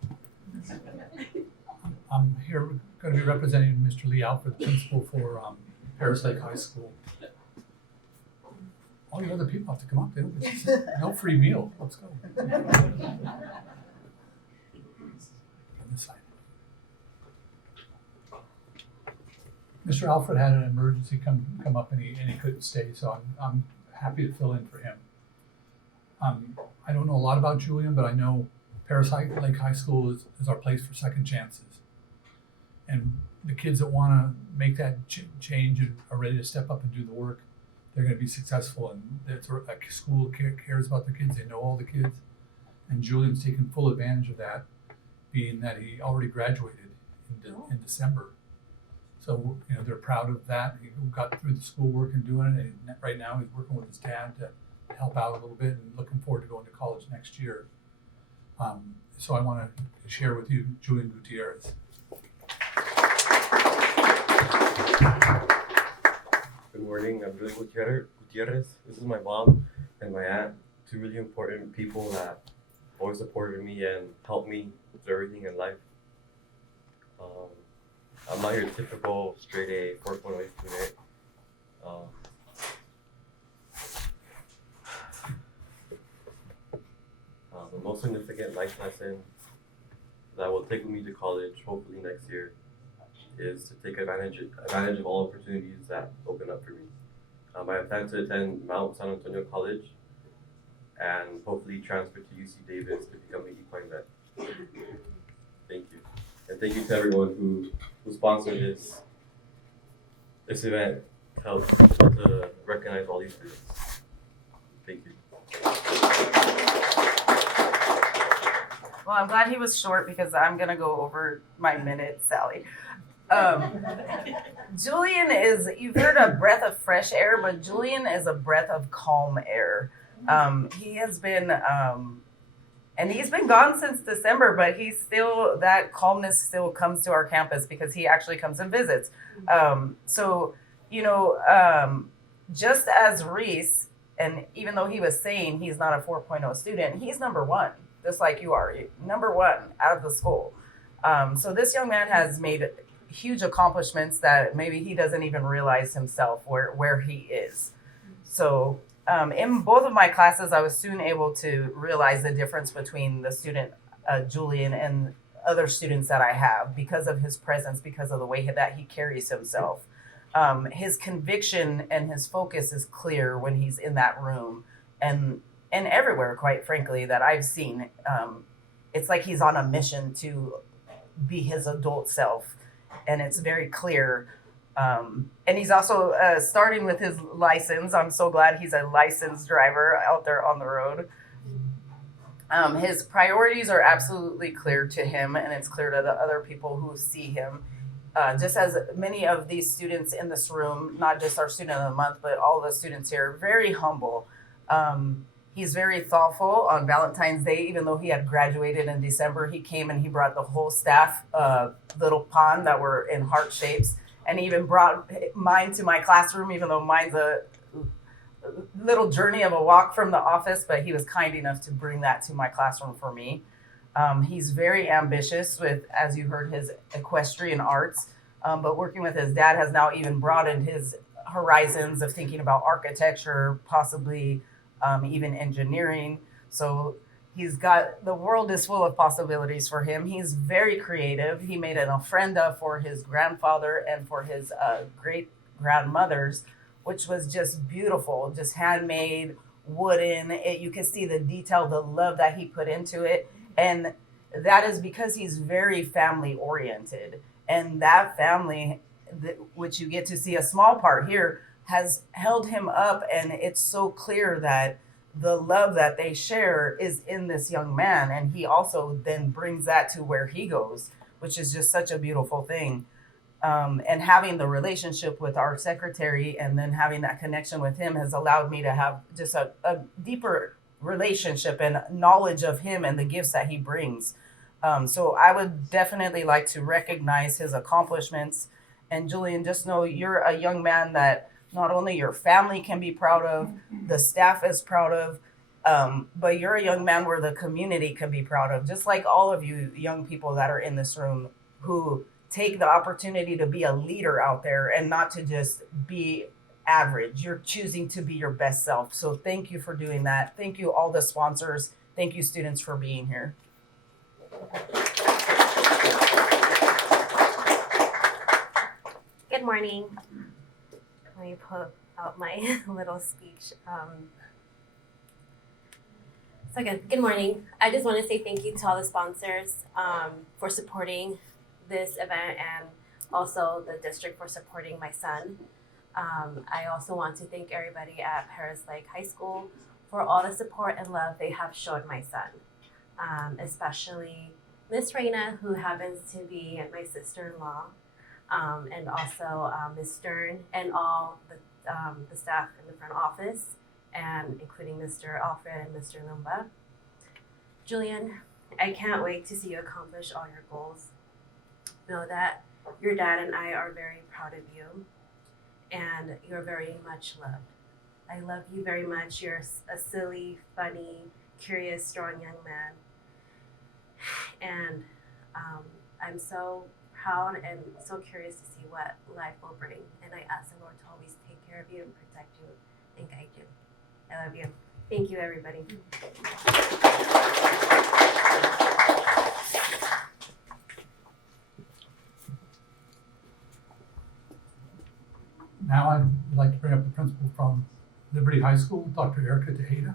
I'm here going to be representing Mr. Lee Alford, principal for Paris Lake High School. All you other people have to come up. They don't get no free meal. Let's go. This side. Mr. Alfred had an emergency come up and he couldn't stay, so I'm happy to fill in for him. I don't know a lot about Julian, but I know Paris Lake High School is our place for second chances. And the kids that want to make that change and are ready to step up and do the work, they're going to be successful. And it's a school that cares about the kids. They know all the kids. And Julian's taken full advantage of that, being that he already graduated in December. So, you know, they're proud of that. He got through the schoolwork and doing it. And right now he's working with his dad to help out a little bit and looking forward to going to college next year. So I want to share with you Julian Gutierrez. Good morning, I'm Julian Gutierrez. This is my mom and my aunt, two really important people that always supported me and helped me through everything in life. I'm not your typical straight A 4.0 student. The most significant life lesson that will take me to college, hopefully next year, is to take advantage of all opportunities that open up for me. I plan to attend Mount San Antonio College and hopefully transfer to UC Davis to become an equine vet. Thank you. And thank you to everyone who sponsored this event to help to recognize all these students. Thank you. Well, I'm glad he was short because I'm gonna go over my minute, Sally. Julian is, you've heard a breath of fresh air, but Julian is a breath of calm air. He has been, and he's been gone since December, but he's still, that calmness still comes to our campus because he actually comes and visits. So, you know, just as Reese, and even though he was saying he's not a 4.0 student, he's number one, just like you are, number one out of the school. So this young man has made huge accomplishments that maybe he doesn't even realize himself where he is. So in both of my classes, I was soon able to realize the difference between the student Julian and other students that I have because of his presence, because of the way that he carries himself. his conviction and his focus is clear when he's in that room, and everywhere, quite frankly, that I've seen. It's like he's on a mission to be his adult self, and it's very clear. And he's also starting with his license. I'm so glad he's a licensed driver out there on the road. His priorities are absolutely clear to him, and it's clear to the other people who see him. Just as many of these students in this room, not just our student of the month, but all the students here, very humble. He's very thoughtful on Valentine's Day. Even though he had graduated in December, he came and he brought the whole staff little pond that were in heart shapes, and he even brought mine to my classroom, even though mine's a little journey of a walk from the office, but he was kind enough to bring that to my classroom for me. He's very ambitious with, as you heard, his equestrian arts, but working with his dad has now even broadened his horizons of thinking about architecture, possibly even engineering. So he's got, the world is full of possibilities for him. He's very creative. He made an ofrenda for his grandfather and for his great grandmothers, which was just beautiful, just handmade, wooden. You can see the detail, the love that he put into it. And that is because he's very family oriented. And that family, which you get to see a small part here, has held him up. And it's so clear that the love that they share is in this young man. And he also then brings that to where he goes, which is just such a beautiful thing. And having the relationship with our secretary and then having that connection with him has allowed me to have just a deeper relationship and knowledge of him and the gifts that he brings. So I would definitely like to recognize his accomplishments. And Julian, just know you're a young man that not only your family can be proud of, the staff is proud of, but you're a young man where the community can be proud of, just like all of you young people that are in this room who take the opportunity to be a leader out there and not to just be average. You're choosing to be your best self. So thank you for doing that. Thank you, all the sponsors. Thank you, students, for being here. Good morning. Let me pull out my little speech. Good morning. I just want to say thank you to all the sponsors for supporting this event, and also the district for supporting my son. I also want to thank everybody at Paris Lake High School for all the support and love they have shown my son, especially Miss Reina, who happens to be my sister-in-law, and also Miss Stern and all the staff in the front office, and including Mr. Alfred and Mr. Lumba. Julian, I can't wait to see you accomplish all your goals. Know that your dad and I are very proud of you, and you're very much loved. I love you very much. You're a silly, funny, curious, strong young man. And I'm so proud and so curious to see what life will bring. And I ask the Lord to always take care of you and protect you and guide you. I love you. Thank you, everybody. Now I'd like to bring up the principal from Liberty High School, Dr. Erica Tejeda.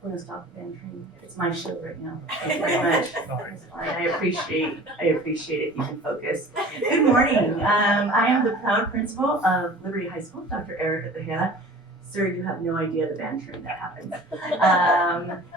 I'm gonna stop the bantering. It's my show right now. Thank you very much. I appreciate it. You can focus. Good morning. I am the proud principal of Liberty High School, Dr. Erica Tejeda. Sir, you have no idea the bantering that happens.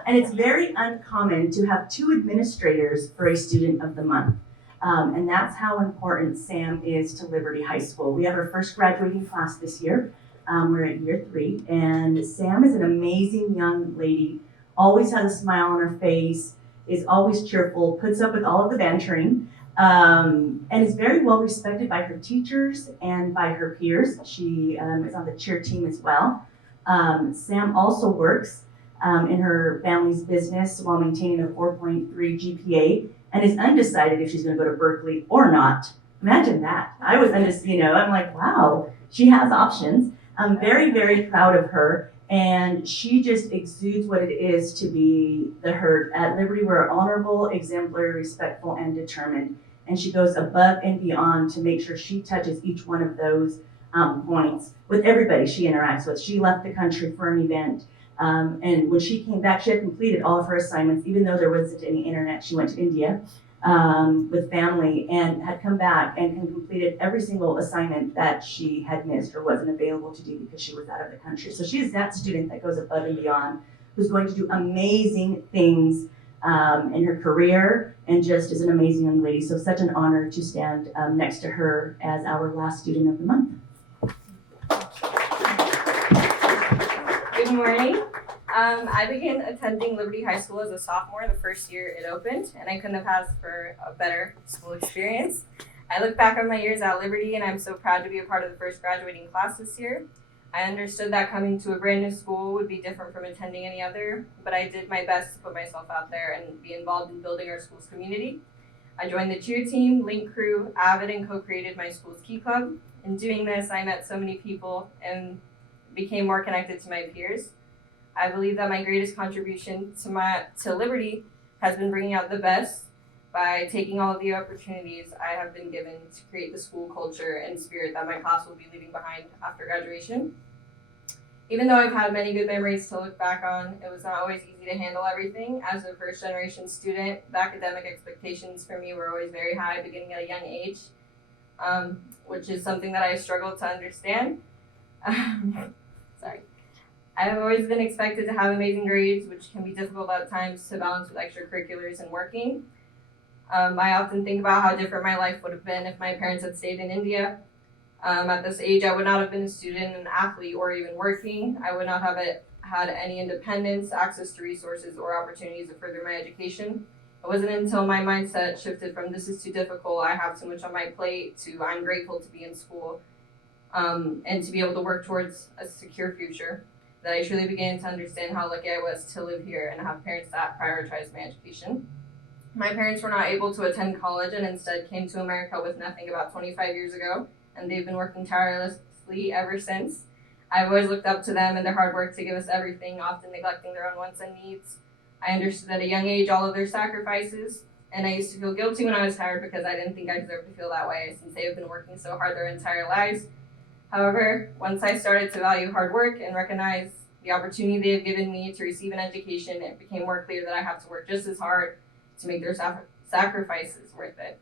And it's very uncommon to have two administrators for a student of the month. And that's how important Sam is to Liberty High School. We have our first graduating class this year. We're at year 3, and Sam is an amazing young lady, always has a smile on her face, is always cheerful, puts up with all of the bantering, and is very well respected by her teachers and by her peers. She is on the cheer team as well. Sam also works in her family's business while maintaining a 4.3 GPA and is undecided if she's going to go to Berkeley or not. Imagine that. I was undecided, I'm like, wow, she has options. I'm very, very proud of her. And she just exudes what it is to be the herd. At Liberty, we're honorable, exemplary, respectful, and determined. And she goes above and beyond to make sure she touches each one of those points with everybody she interacts with. She left the country for an event. And when she came back, she had completed all of her assignments, even though there wasn't any internet. She went to India with family and had come back and completed every single assignment that she had missed or wasn't available to do because she was out of the country. So she is that student that goes above and beyond, who's going to do amazing things in her career and just is an amazing young lady. So such an honor to stand next to her as our last student of the month. Good morning. I began attending Liberty High School as a sophomore the first year it opened, and I couldn't have asked for a better school experience. I look back on my years at Liberty, and I'm so proud to be a part of the first graduating class this year. I understood that coming to a brand new school would be different from attending any other, but I did my best to put myself out there and be involved in building our school's community. I joined the cheer team, link crew, Avid, and co-created my school's Key Club. In doing this, I met so many people and became more connected to my peers. I believe that my greatest contribution to Liberty has been bringing out the best by taking all of the opportunities I have been given to create the school culture and spirit that my class will be leaving behind after graduation. Even though I've had many good memories to look back on, it was not always easy to handle everything. As a first generation student, the academic expectations for me were always very high beginning at a young age, which is something that I struggled to understand. Sorry. I have always been expected to have amazing grades, which can be difficult at times to balance with extracurriculars and working. I often think about how different my life would have been if my parents had stayed in India. At this age, I would not have been a student, an athlete, or even working. I would not have had any independence, access to resources, or opportunities to further my education. It wasn't until my mindset shifted from this is too difficult, I have too much on my plate, to I'm grateful to be in school, and to be able to work towards a secure future, that I truly began to understand how lucky I was to live here and have parents that prioritized my education. My parents were not able to attend college and instead came to America with nothing about 25 years ago, and they've been working tirelessly ever since. I've always looked up to them and their hard work to give us everything, often neglecting their own wants and needs. I understood at a young age all of their sacrifices, and I used to feel guilty when I was tired because I didn't think I deserved to feel that way since they have been working so hard their entire lives. However, once I started to value hard work and recognize the opportunity they have given me to receive an education, it became more clear that I have to work just as hard to make their sacrifices worth it.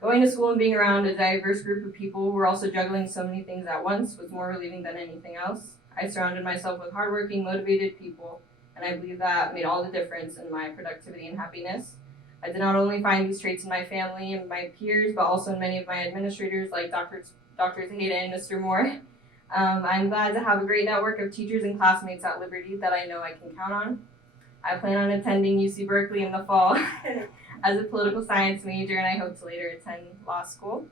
Going to school and being around a diverse group of people who were also juggling so many things at once was more relieving than anything else. I surrounded myself with hardworking, motivated people, and I believe that made all the difference in my productivity and happiness. I did not only find these traits in my family and my peers, but also in many of my administrators like Drs. Hayden and Mr. Moore. I'm glad to have a great network of teachers and classmates at Liberty that I know I can count on. I plan on attending UC Berkeley in the fall as a political science major, and I hope to later attend law school.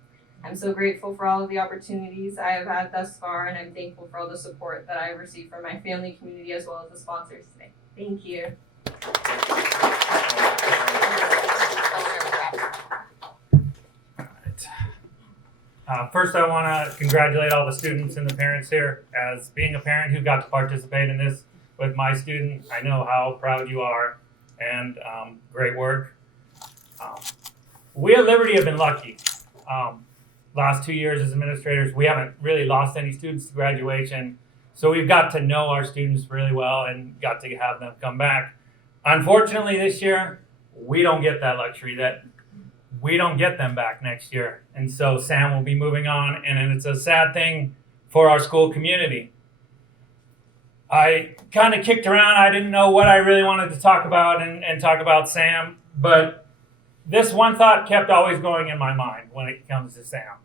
I'm so grateful for all of the opportunities I have had thus far, and I'm thankful for all the support that I have received from my family, community, as well as the sponsors today. Thank you. First, I want to congratulate all the students and the parents here. As being a parent who got to participate in this with my student, I know how proud you are, and great work. We at Liberty have been lucky. Last 2 years as administrators, we haven't really lost any students to graduation, so we've got to know our students really well and got to have them come back. Unfortunately, this year, we don't get that luxury, that we don't get them back next year. And so Sam will be moving on, and it's a sad thing for our school community. I kind of kicked around. I didn't know what I really wanted to talk about and talk about Sam, but this one thought kept always going in my mind when it comes to Sam.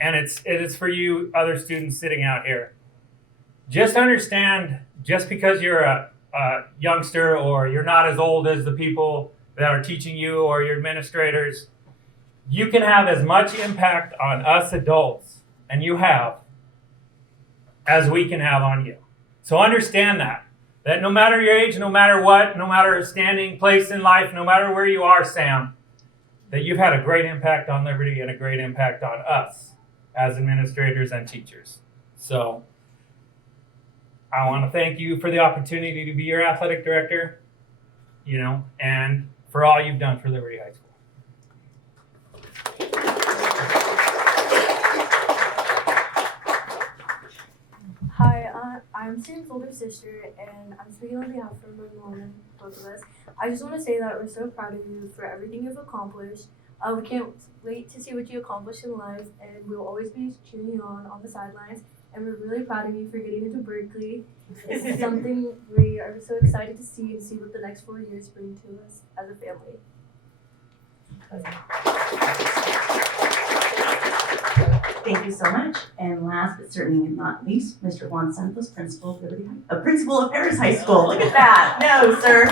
And it is for you other students sitting out here. Just understand, just because you're a youngster or you're not as old as the people that are teaching you or your administrators, you can have as much impact on us adults, and you have, as we can have on you. So understand that. that no matter your age, no matter what, no matter standing place in life, no matter where you are, Sam, that you've had a great impact on Liberty and a great impact on us as administrators and teachers. So I want to thank you for the opportunity to be your athletic director, and for all you've done for Liberty High School. Hi, I'm Sam's older sister, and I'm speaking on behalf of my mom and both of us. I just want to say that we're so proud of you for everything you've accomplished. We can't wait to see what you accomplish in life, and we'll always be cheering you on the sidelines. And we're really proud of you for getting into Berkeley. This is something we are so excited to see and see what the next 4 years bring to us as a family. Thank you so much. And last but certainly not least, Mr. Juan Santos, principal of principal of Paris High School. Look at that. No, sir.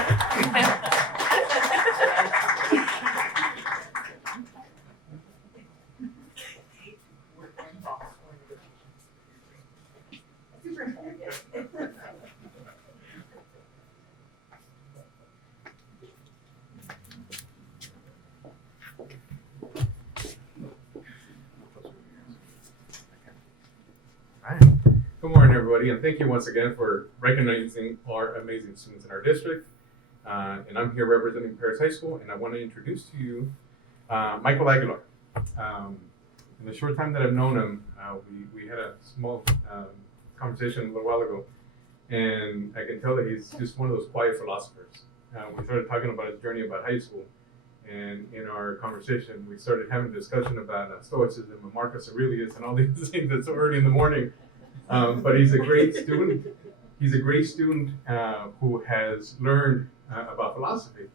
Good morning, everybody, and thank you once again for recognizing our amazing students in our district. And I'm here representing Paris High School, and I want to introduce to you Michael Aguilar. In the short time that I've known him, we had a small conversation a little while ago, and I can tell that he's just one of those quiet philosophers. We started talking about his journey about high school, and in our conversation, we started having a discussion about Stoicism and Marcus Aurelius and all these things that's so early in the morning. But he's a great student. He's a great student who has learned about philosophy,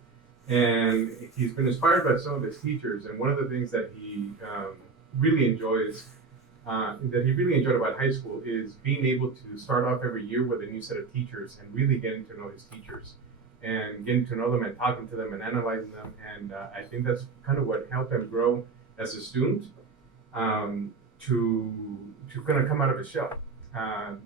and he's been inspired by some of his teachers. And one of the things that he really enjoys, that he really enjoyed about high school, is being able to start off every year with a new set of teachers and really getting to know his teachers and getting to know them and talking to them and analyzing them. And I think that's kind of what helped him grow as a student, to kind of come out of his shell.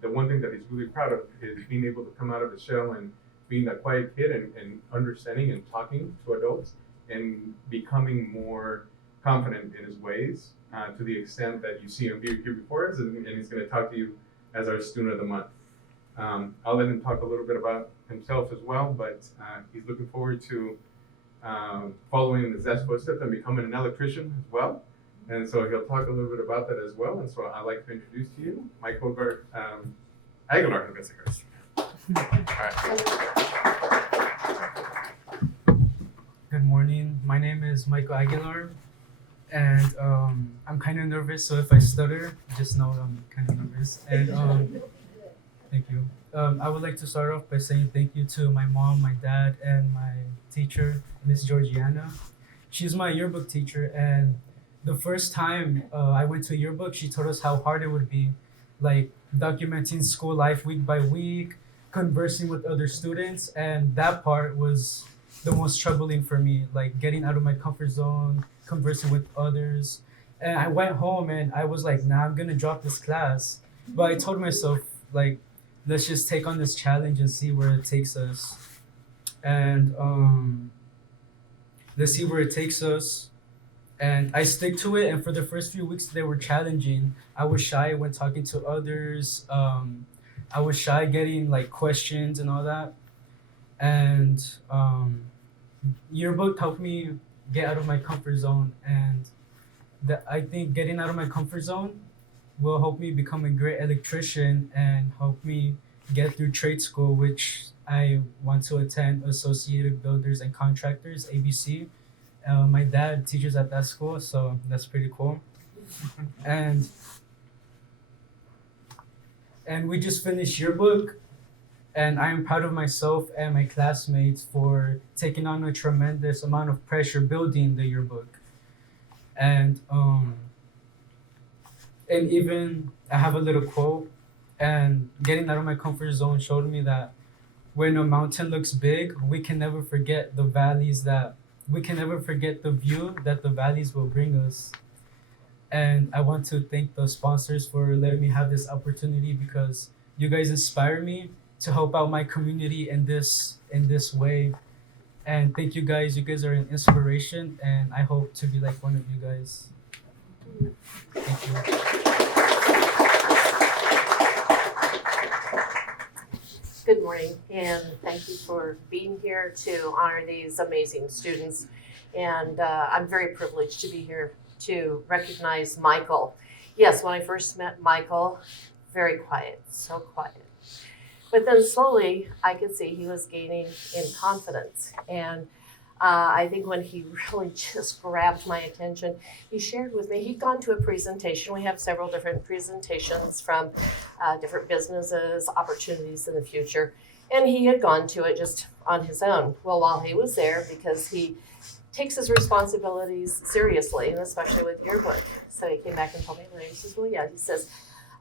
The one thing that he's really proud of is being able to come out of his shell and being that quiet kid and understanding and talking to adults and becoming more confident in his ways, to the extent that you see him here before us, and he's going to talk to you as our student of the month. I'll let him talk a little bit about himself as well, but he's looking forward to following in his dad's footsteps and becoming an electrician as well. And so he'll talk a little bit about that as well. And so I'd like to introduce to you Michael Aguilar. All right. Good morning. My name is Michael Aguilar, and I'm kind of nervous. So if I stutter, just know I'm kind of nervous. And thank you. I would like to start off by saying thank you to my mom, my dad, and my teacher, Miss Georgiana. She's my yearbook teacher, and the first time I went to yearbook, she told us how hard it would be, like documenting school life week by week, conversing with other students, and that part was the most troubling for me, like getting out of my comfort zone, conversing with others. And I went home and I was like, nah, I'm gonna drop this class. But I told myself, like, let's just take on this challenge and see where it takes us. And let's see where it takes us. And I stick to it. And for the first few weeks, they were challenging. I was shy when talking to others. I was shy getting like questions and all that. And yearbook helped me get out of my comfort zone. And I think getting out of my comfort zone will help me become a great electrician and help me get through trade school, which I want to attend, Associated Builders and Contractors, ABC. My dad teaches at that school, so that's pretty cool. And we just finished yearbook, and I am proud of myself and my classmates for taking on a tremendous amount of pressure building the yearbook. And even I have a little quote, and getting out of my comfort zone showed me that when a mountain looks big, we can never forget the view that the valleys will bring us. And I want to thank the sponsors for letting me have this opportunity, because you guys inspire me to help out my community in this way. And thank you guys. You guys are an inspiration, and I hope to be like one of you guys. Thank you. Good morning, and thank you for being here to honor these amazing students. And I'm very privileged to be here to recognize Michael. Yes, when I first met Michael, very quiet, so quiet. But then slowly I could see he was gaining in confidence. And I think when he really just grabbed my attention, he shared with me, he'd gone to a presentation. We have several different presentations from different businesses, opportunities in the future. And he had gone to it just on his own. Well, while he was there, because he takes his responsibilities seriously, and especially with yearbook. So he came back and told me, and he says, well, yeah, he says,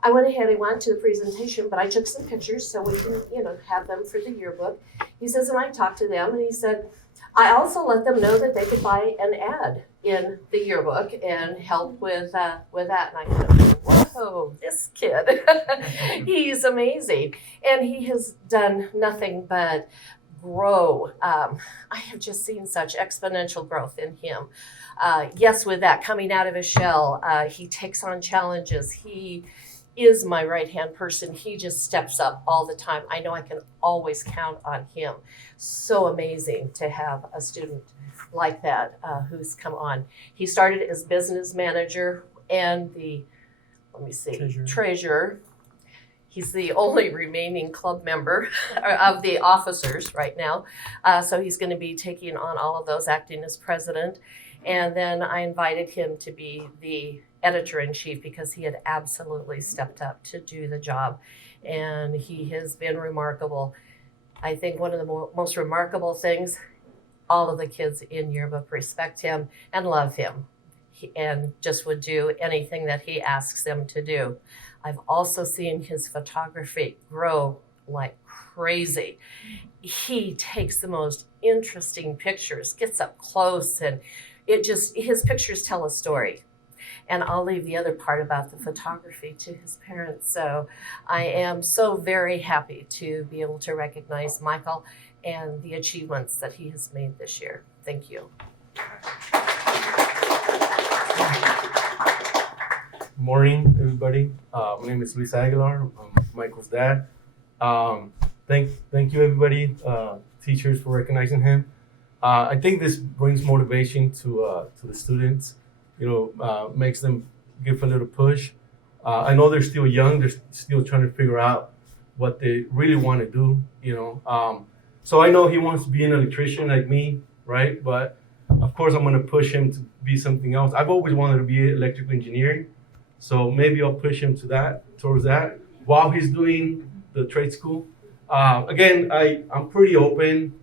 I went ahead and went to the presentation, but I took some pictures so we can, have them for the yearbook. He says, and I talked to them, and he said, I also let them know that they could buy an ad in the yearbook and help with that. And I thought, whoa, this kid, he's amazing. And he has done nothing but grow. I have just seen such exponential growth in him. Yes, with that coming out of his shell, he takes on challenges. He is my right-hand person. He just steps up all the time. I know I can always count on him. So amazing to have a student like that who's come on. He started as business manager and treasurer. He's the only remaining club member of the officers right now. So he's going to be taking on all of those, acting as president. And then I invited him to be the editor-in-chief because he had absolutely stepped up to do the job. And he has been remarkable. I think one of the most remarkable things, all of the kids in yearbook respect him and love him and just would do anything that he asks them to do. I've also seen his photography grow like crazy. He takes the most interesting pictures, gets up close, and his pictures tell a story. And I'll leave the other part about the photography to his parents. So I am so very happy to be able to recognize Michael and the achievements that he has made this year. Thank you. Good morning, everybody. My name is Luis Aguilar. I'm Michael's dad. Thank you, everybody, teachers, for recognizing him. I think this brings motivation to the students. Makes them give a little push. I know they're still young. They're still trying to figure out what they really want to do. So I know he wants to be an electrician like me, right? But of course, I'm going to push him to be something else. I've always wanted to be electrical engineering. So maybe I'll push him towards that while he's doing the trade school. Again, I'm pretty open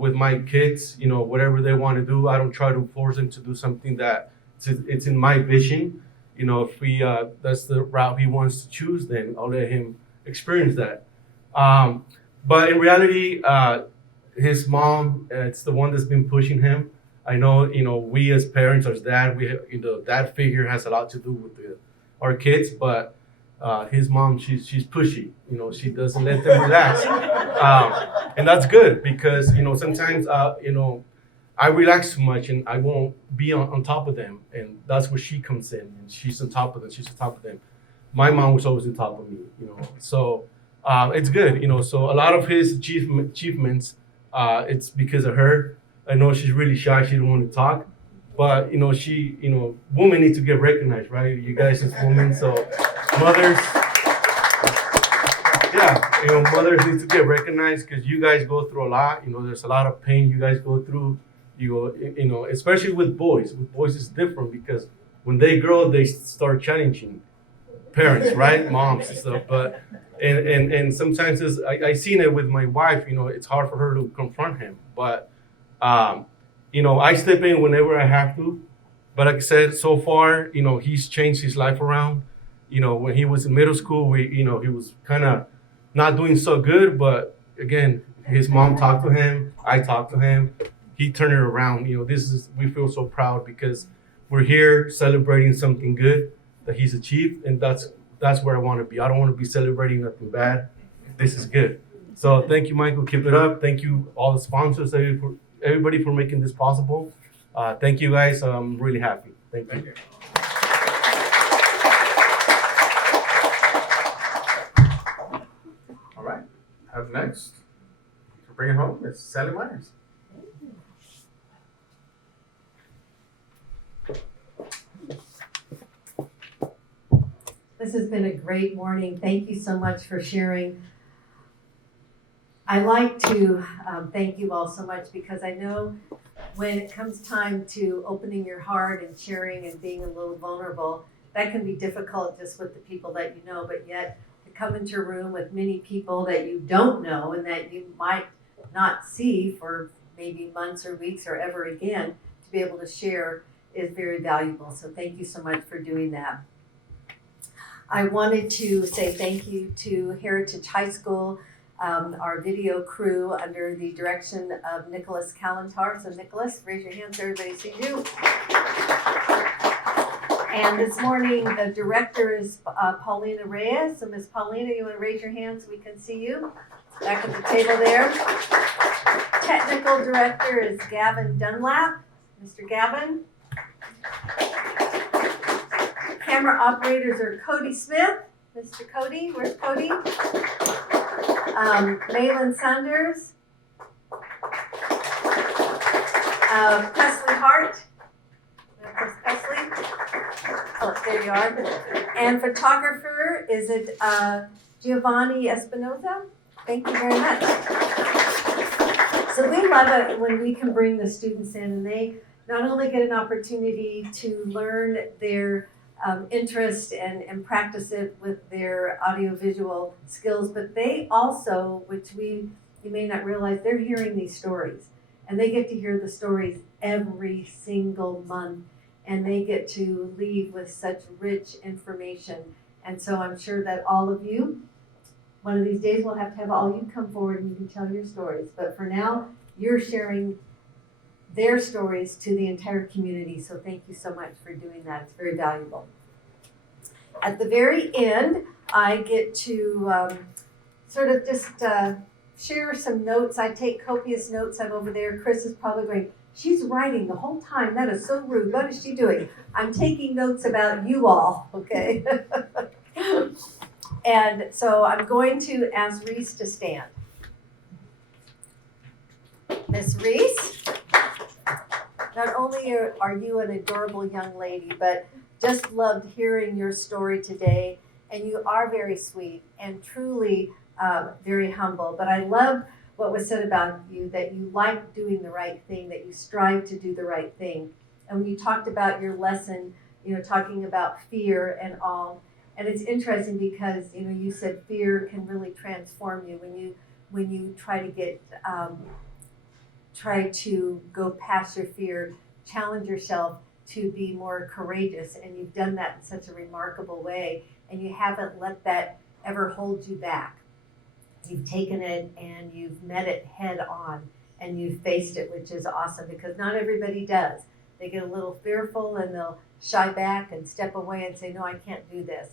with my kids. Whatever they want to do, I don't try to force them to do something that it's in my vision. If that's the route he wants to choose, then I'll let him experience that. But in reality, his mom, it's the one that's been pushing him. I know, we as parents, as dad, that figure has a lot to do with our kids, but his mom, she's pushy. She doesn't let them relax. And that's good because, sometimes, I relax too much and I won't be on top of them. And that's where she comes in and she's on top of them. She's on top of them. My mom was always on top of me, So it's good, So a lot of his achievements, it's because of her. I know she's really shy. She don't want to talk. But, women need to get recognized, right? You guys as women. So mothers, mothers need to get recognized because you guys go through a lot. There's a lot of pain you guys go through. Especially with boys. With boys, it's different because when they grow, they start challenging parents, right? Moms and stuff. But and sometimes I seen it with my wife. It's hard for her to confront him. But I step in whenever I have to. But like I said, so far, he's changed his life around. When he was in middle school, he was kind of not doing so good. But again, his mom talked to him. I talked to him. He turned it around. We feel so proud because we're here celebrating something good that he's achieved, and that's where I want to be. I don't want to be celebrating nothing bad. this is good. So thank you, Michael. Keep it up. Thank you, all the sponsors, everybody for making this possible. Thank you, guys. I'm really happy. Thank you. All right. Up next, to bring it home, is Sally Myers. This has been a great morning. Thank you so much for sharing. I like to thank you all so much because I know when it comes time to opening your heart and sharing and being a little vulnerable, that can be difficult just with the people that you know, but yet to come into a room with many people that you don't know and that you might not see for maybe months or weeks or ever again, to be able to share is very valuable. So thank you so much for doing that. I wanted to say thank you to Heritage High School, our video crew under the direction of Nicholas Kalantar. So Nicholas, raise your hand so everybody sees you. And this morning, the director is Paulina Reyes. So Miss Paulina, you want to raise your hand so we can see you? Back at the table there. Technical director is Gavin Dunlap. Mr. Gavin. Camera operators are Cody Smith. Mr. Cody, where's Cody? Malin Sanders. Presley Hart. Presley. Oh, there you are. And photographer, is it Giovanni Espinoza? Thank you very much. So we love it when we can bring the students in and they not only get an opportunity to learn their interest and practice it with their audiovisual skills, but they also, which you may not realize, they're hearing these stories. And they get to hear the stories every single month. And they get to leave with such rich information. And so I'm sure that all of you, one of these days we'll have to have all you come forward and you can tell your stories. But for now, you're sharing their stories to the entire community. So thank you so much for doing that. It's very valuable. At the very end, I get to sort of just share some notes. I take copious notes. I'm over there. Chris is probably going, she's writing the whole time. That is so rude. What is she doing? I'm taking notes about you all, okay? And so I'm going to ask Reese to stand. Miss Reese, not only are you an adorable young lady, but just loved hearing your story today. And you are very sweet and truly very humble. But I love what was said about you, that you like doing the right thing, that you strive to do the right thing. And when you talked about your lesson, talking about fear and all, and it's interesting because, you said fear can really transform you when you try to go past your fear, challenge yourself to be more courageous. And you've done that in such a remarkable way. And you haven't let that ever hold you back. You've taken it and you've met it head on and you've faced it, which is awesome because not everybody does. They get a little fearful and they'll shy back and step away and say, no, I can't do this.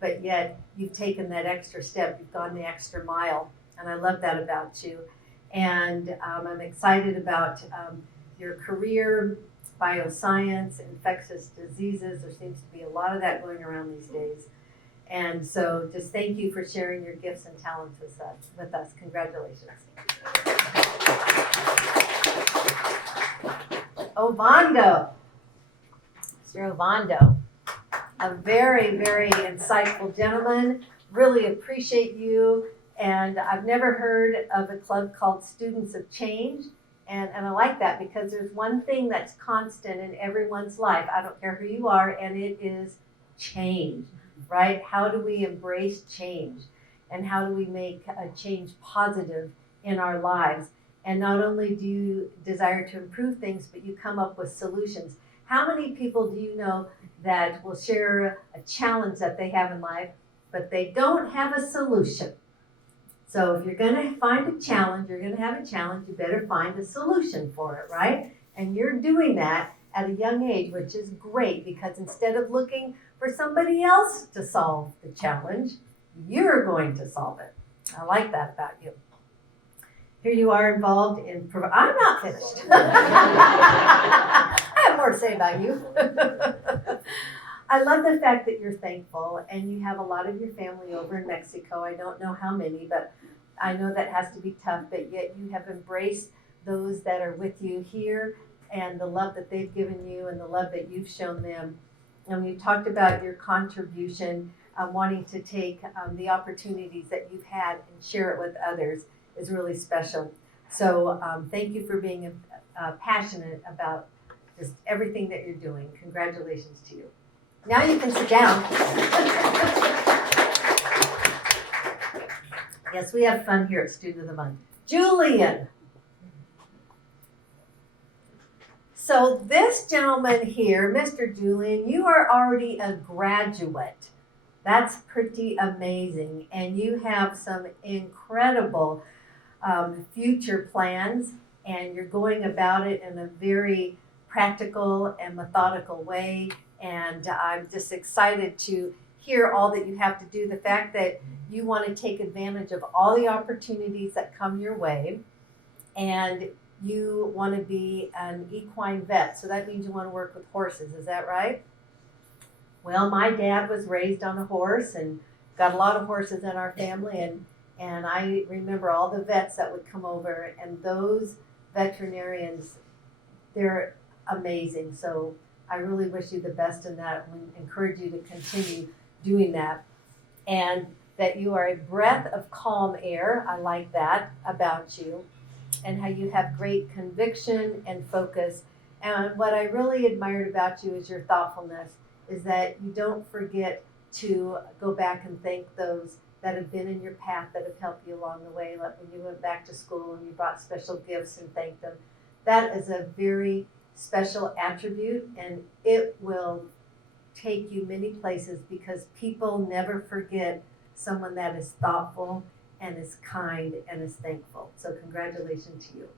But yet you've taken that extra step, you've gone the extra mile. And I love that about you. And I'm excited about your career, bioscience, infectious diseases. There seems to be a lot of that going around these days. And so just thank you for sharing your gifts and talents with us. Congratulations. Ovando. Mr. Ovando, a very, very insightful gentleman. Really appreciate you. And I've never heard of a club called Students of Change. And I like that because there's one thing that's constant in everyone's life. I don't care who you are, and it is change. Right? How do we embrace change? And how do we make a change positive in our lives? And not only do you desire to improve things, but you come up with solutions. How many people do you know that will share a challenge that they have in life, but they don't have a solution? So if you're going to find a challenge, you're going to have a challenge, you better find a solution for it, right? And you're doing that at a young age, which is great because instead of looking for somebody else to solve the challenge, you're going to solve it. I like that about you. Here you are involved in, I'm not finished. I have more to say about you. I love the fact that you're thankful and you have a lot of your family over in Mexico. I don't know how many, but I know that has to be tough, but yet you have embraced those that are with you here and the love that they've given you and the love that you've shown them. And we talked about your contribution, wanting to take the opportunities that you've had and share it with others is really special. So thank you for being passionate about just everything that you're doing. Congratulations to you. Now you can sit down. Yes, we have fun here at Student of the Month. Julian. So this gentleman here, Mr. Julian, you are already a graduate. That's pretty amazing. And you have some incredible future plans, and you're going about it in a very practical and methodical way. And I'm just excited to hear all that you have to do. The fact that you want to take advantage of all the opportunities that come your way, and you want to be an equine vet. So that means you want to work with horses. Is that right? Well, my dad was raised on a horse and got a lot of horses in our family, and I remember all the vets that would come over, and those veterinarians, they're amazing. So I really wish you the best in that and encourage you to continue doing that. And that you are a breath of calm air. I like that about you. And how you have great conviction and focus. And what I really admired about you is your thoughtfulness, is that you don't forget to go back and thank those that have been in your path, that have helped you along the way, like when you went back to school and you brought special gifts and thanked them. That is a very special attribute, and it will take you many places because people never forget someone that is thoughtful and is kind and is thankful. So congratulations to you.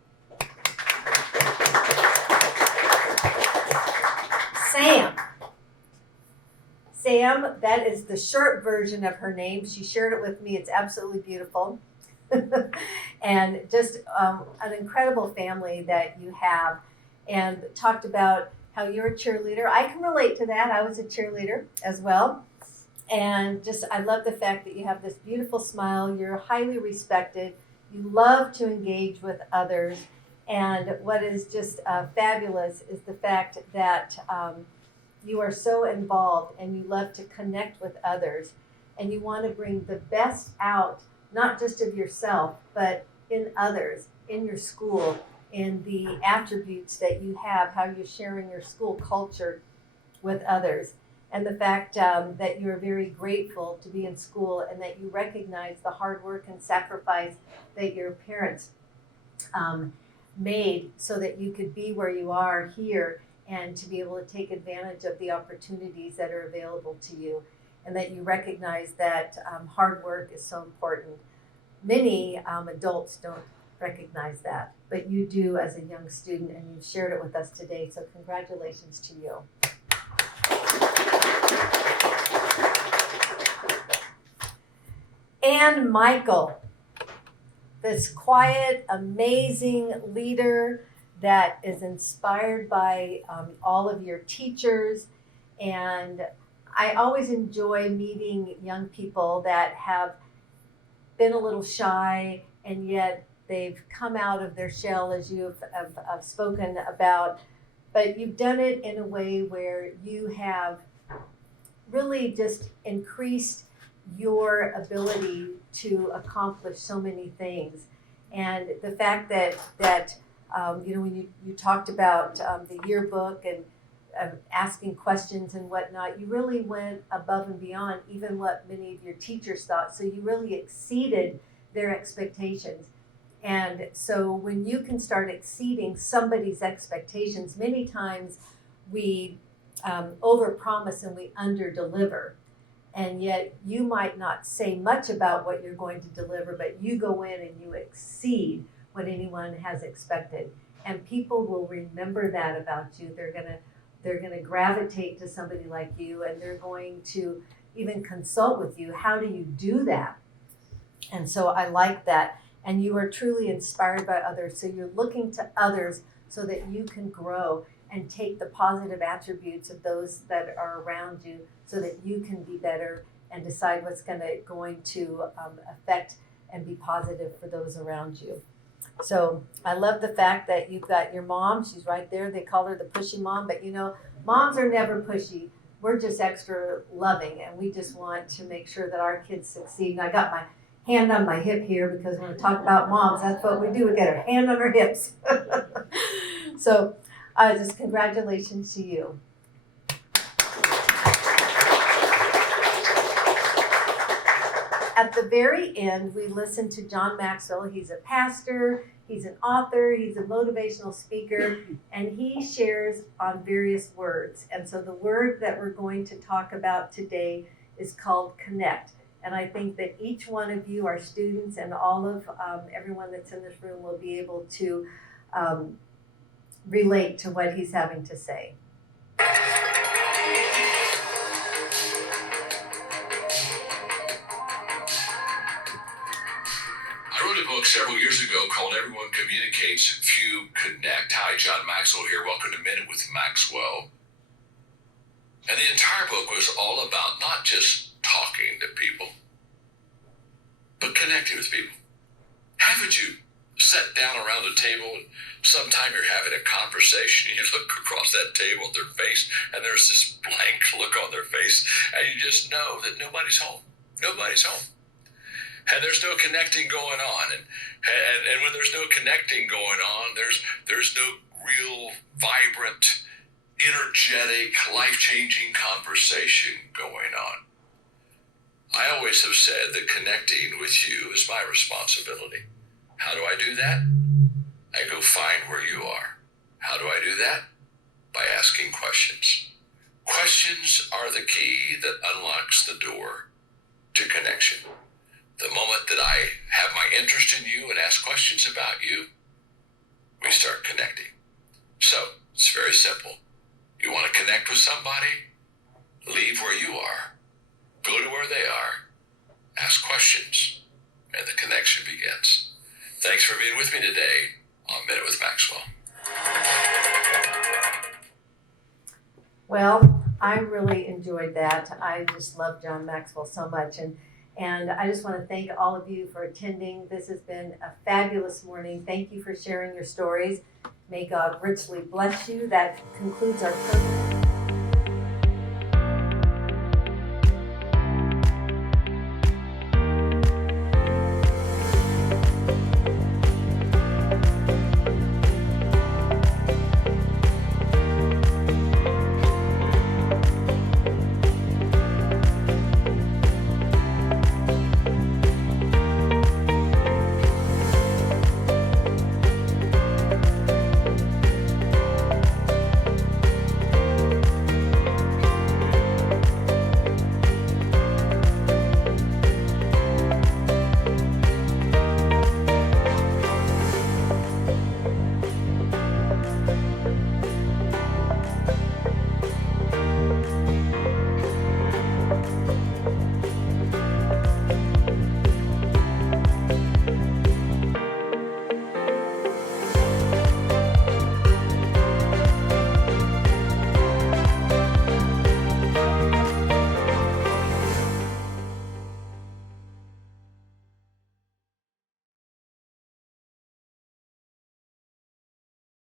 Sam, that is the short version of her name. She shared it with me. It's absolutely beautiful. And just an incredible family that you have, and talked about how you're a cheerleader. I can relate to that. I was a cheerleader as well. And just, I love the fact that you have this beautiful smile. You're highly respected. You love to engage with others. And what is just fabulous is the fact that you are so involved and you love to connect with others. And you want to bring the best out, not just of yourself, but in others, in your school, in the attributes that you have, how you're sharing your school culture with others. And the fact that you're very grateful to be in school and that you recognize the hard work and sacrifice that your parents made so that you could be where you are here and to be able to take advantage of the opportunities that are available to you, and that you recognize that hard work is so important. Many adults don't recognize that, but you do as a young student, and you've shared it with us today, so congratulations to you. And Michael, this quiet, amazing leader that is inspired by all of your teachers. And I always enjoy meeting young people that have been a little shy, and yet they've come out of their shell, as you have spoken about, but you've done it in a way where you have really just increased your ability to accomplish so many things. And the fact that when you talked about the yearbook and asking questions and whatnot, you really went above and beyond even what many of your teachers thought. So you really exceeded their expectations. And so when you can start exceeding somebody's expectations, many times we overpromise and we underdeliver. And yet you might not say much about what you're going to deliver, but you go in and you exceed what anyone has expected. And people will remember that about you. They're gonna gravitate to somebody like you, and they're going to even consult with you. How do you do that? And so I like that. And you are truly inspired by others. So you're looking to others so that you can grow and take the positive attributes of those that are around you so that you can be better and decide what's going to affect and be positive for those around you. So I love the fact that you've got your mom. She's right there. They call her the pushy mom, but you know, moms are never pushy. We're just extra loving, and we just want to make sure that our kids succeed. And I got my hand on my hip here because when we talk about moms, that's what we do. We get our hand on our hips. So just congratulations to you. At the very end, we listened to John Maxwell. He's a pastor, he's an author, he's a motivational speaker, and he shares on various words. And so the word that we're going to talk about today is called connect. And I think that each one of you, our students, and all of everyone that's in this room will be able to relate to what he's having to say. I wrote a book several years ago called Everyone Communicates, Few Connect. Hi, John Maxwell here. Welcome to Minute with Maxwell. And the entire book was all about not just talking to people, but connecting with people. Haven't you sat down around a table and sometime you're having a conversation and you look across that table at their face and there's this blank look on their face and you just know that nobody's home. Nobody's home. And there's no connecting going on. And when there's no connecting going on, there's no real vibrant, energetic, life-changing conversation going on. I always have said that connecting with you is my responsibility. How do I do that? I go find where you are. How do I do that? By asking questions. Questions are the key that unlocks the door to connection. The moment that I have my interest in you and ask questions about you, we start connecting. So, it's very simple. You want to connect with somebody? Leave where you are. Go to where they are. Ask questions. And the connection begins. Thanks for being with me today on Minute with Maxwell. Well, I really enjoyed that. I just love John Maxwell so much. And I just want to thank all of you for attending. This has been a fabulous morning. Thank you for sharing your stories. May God richly bless you. That concludes our program.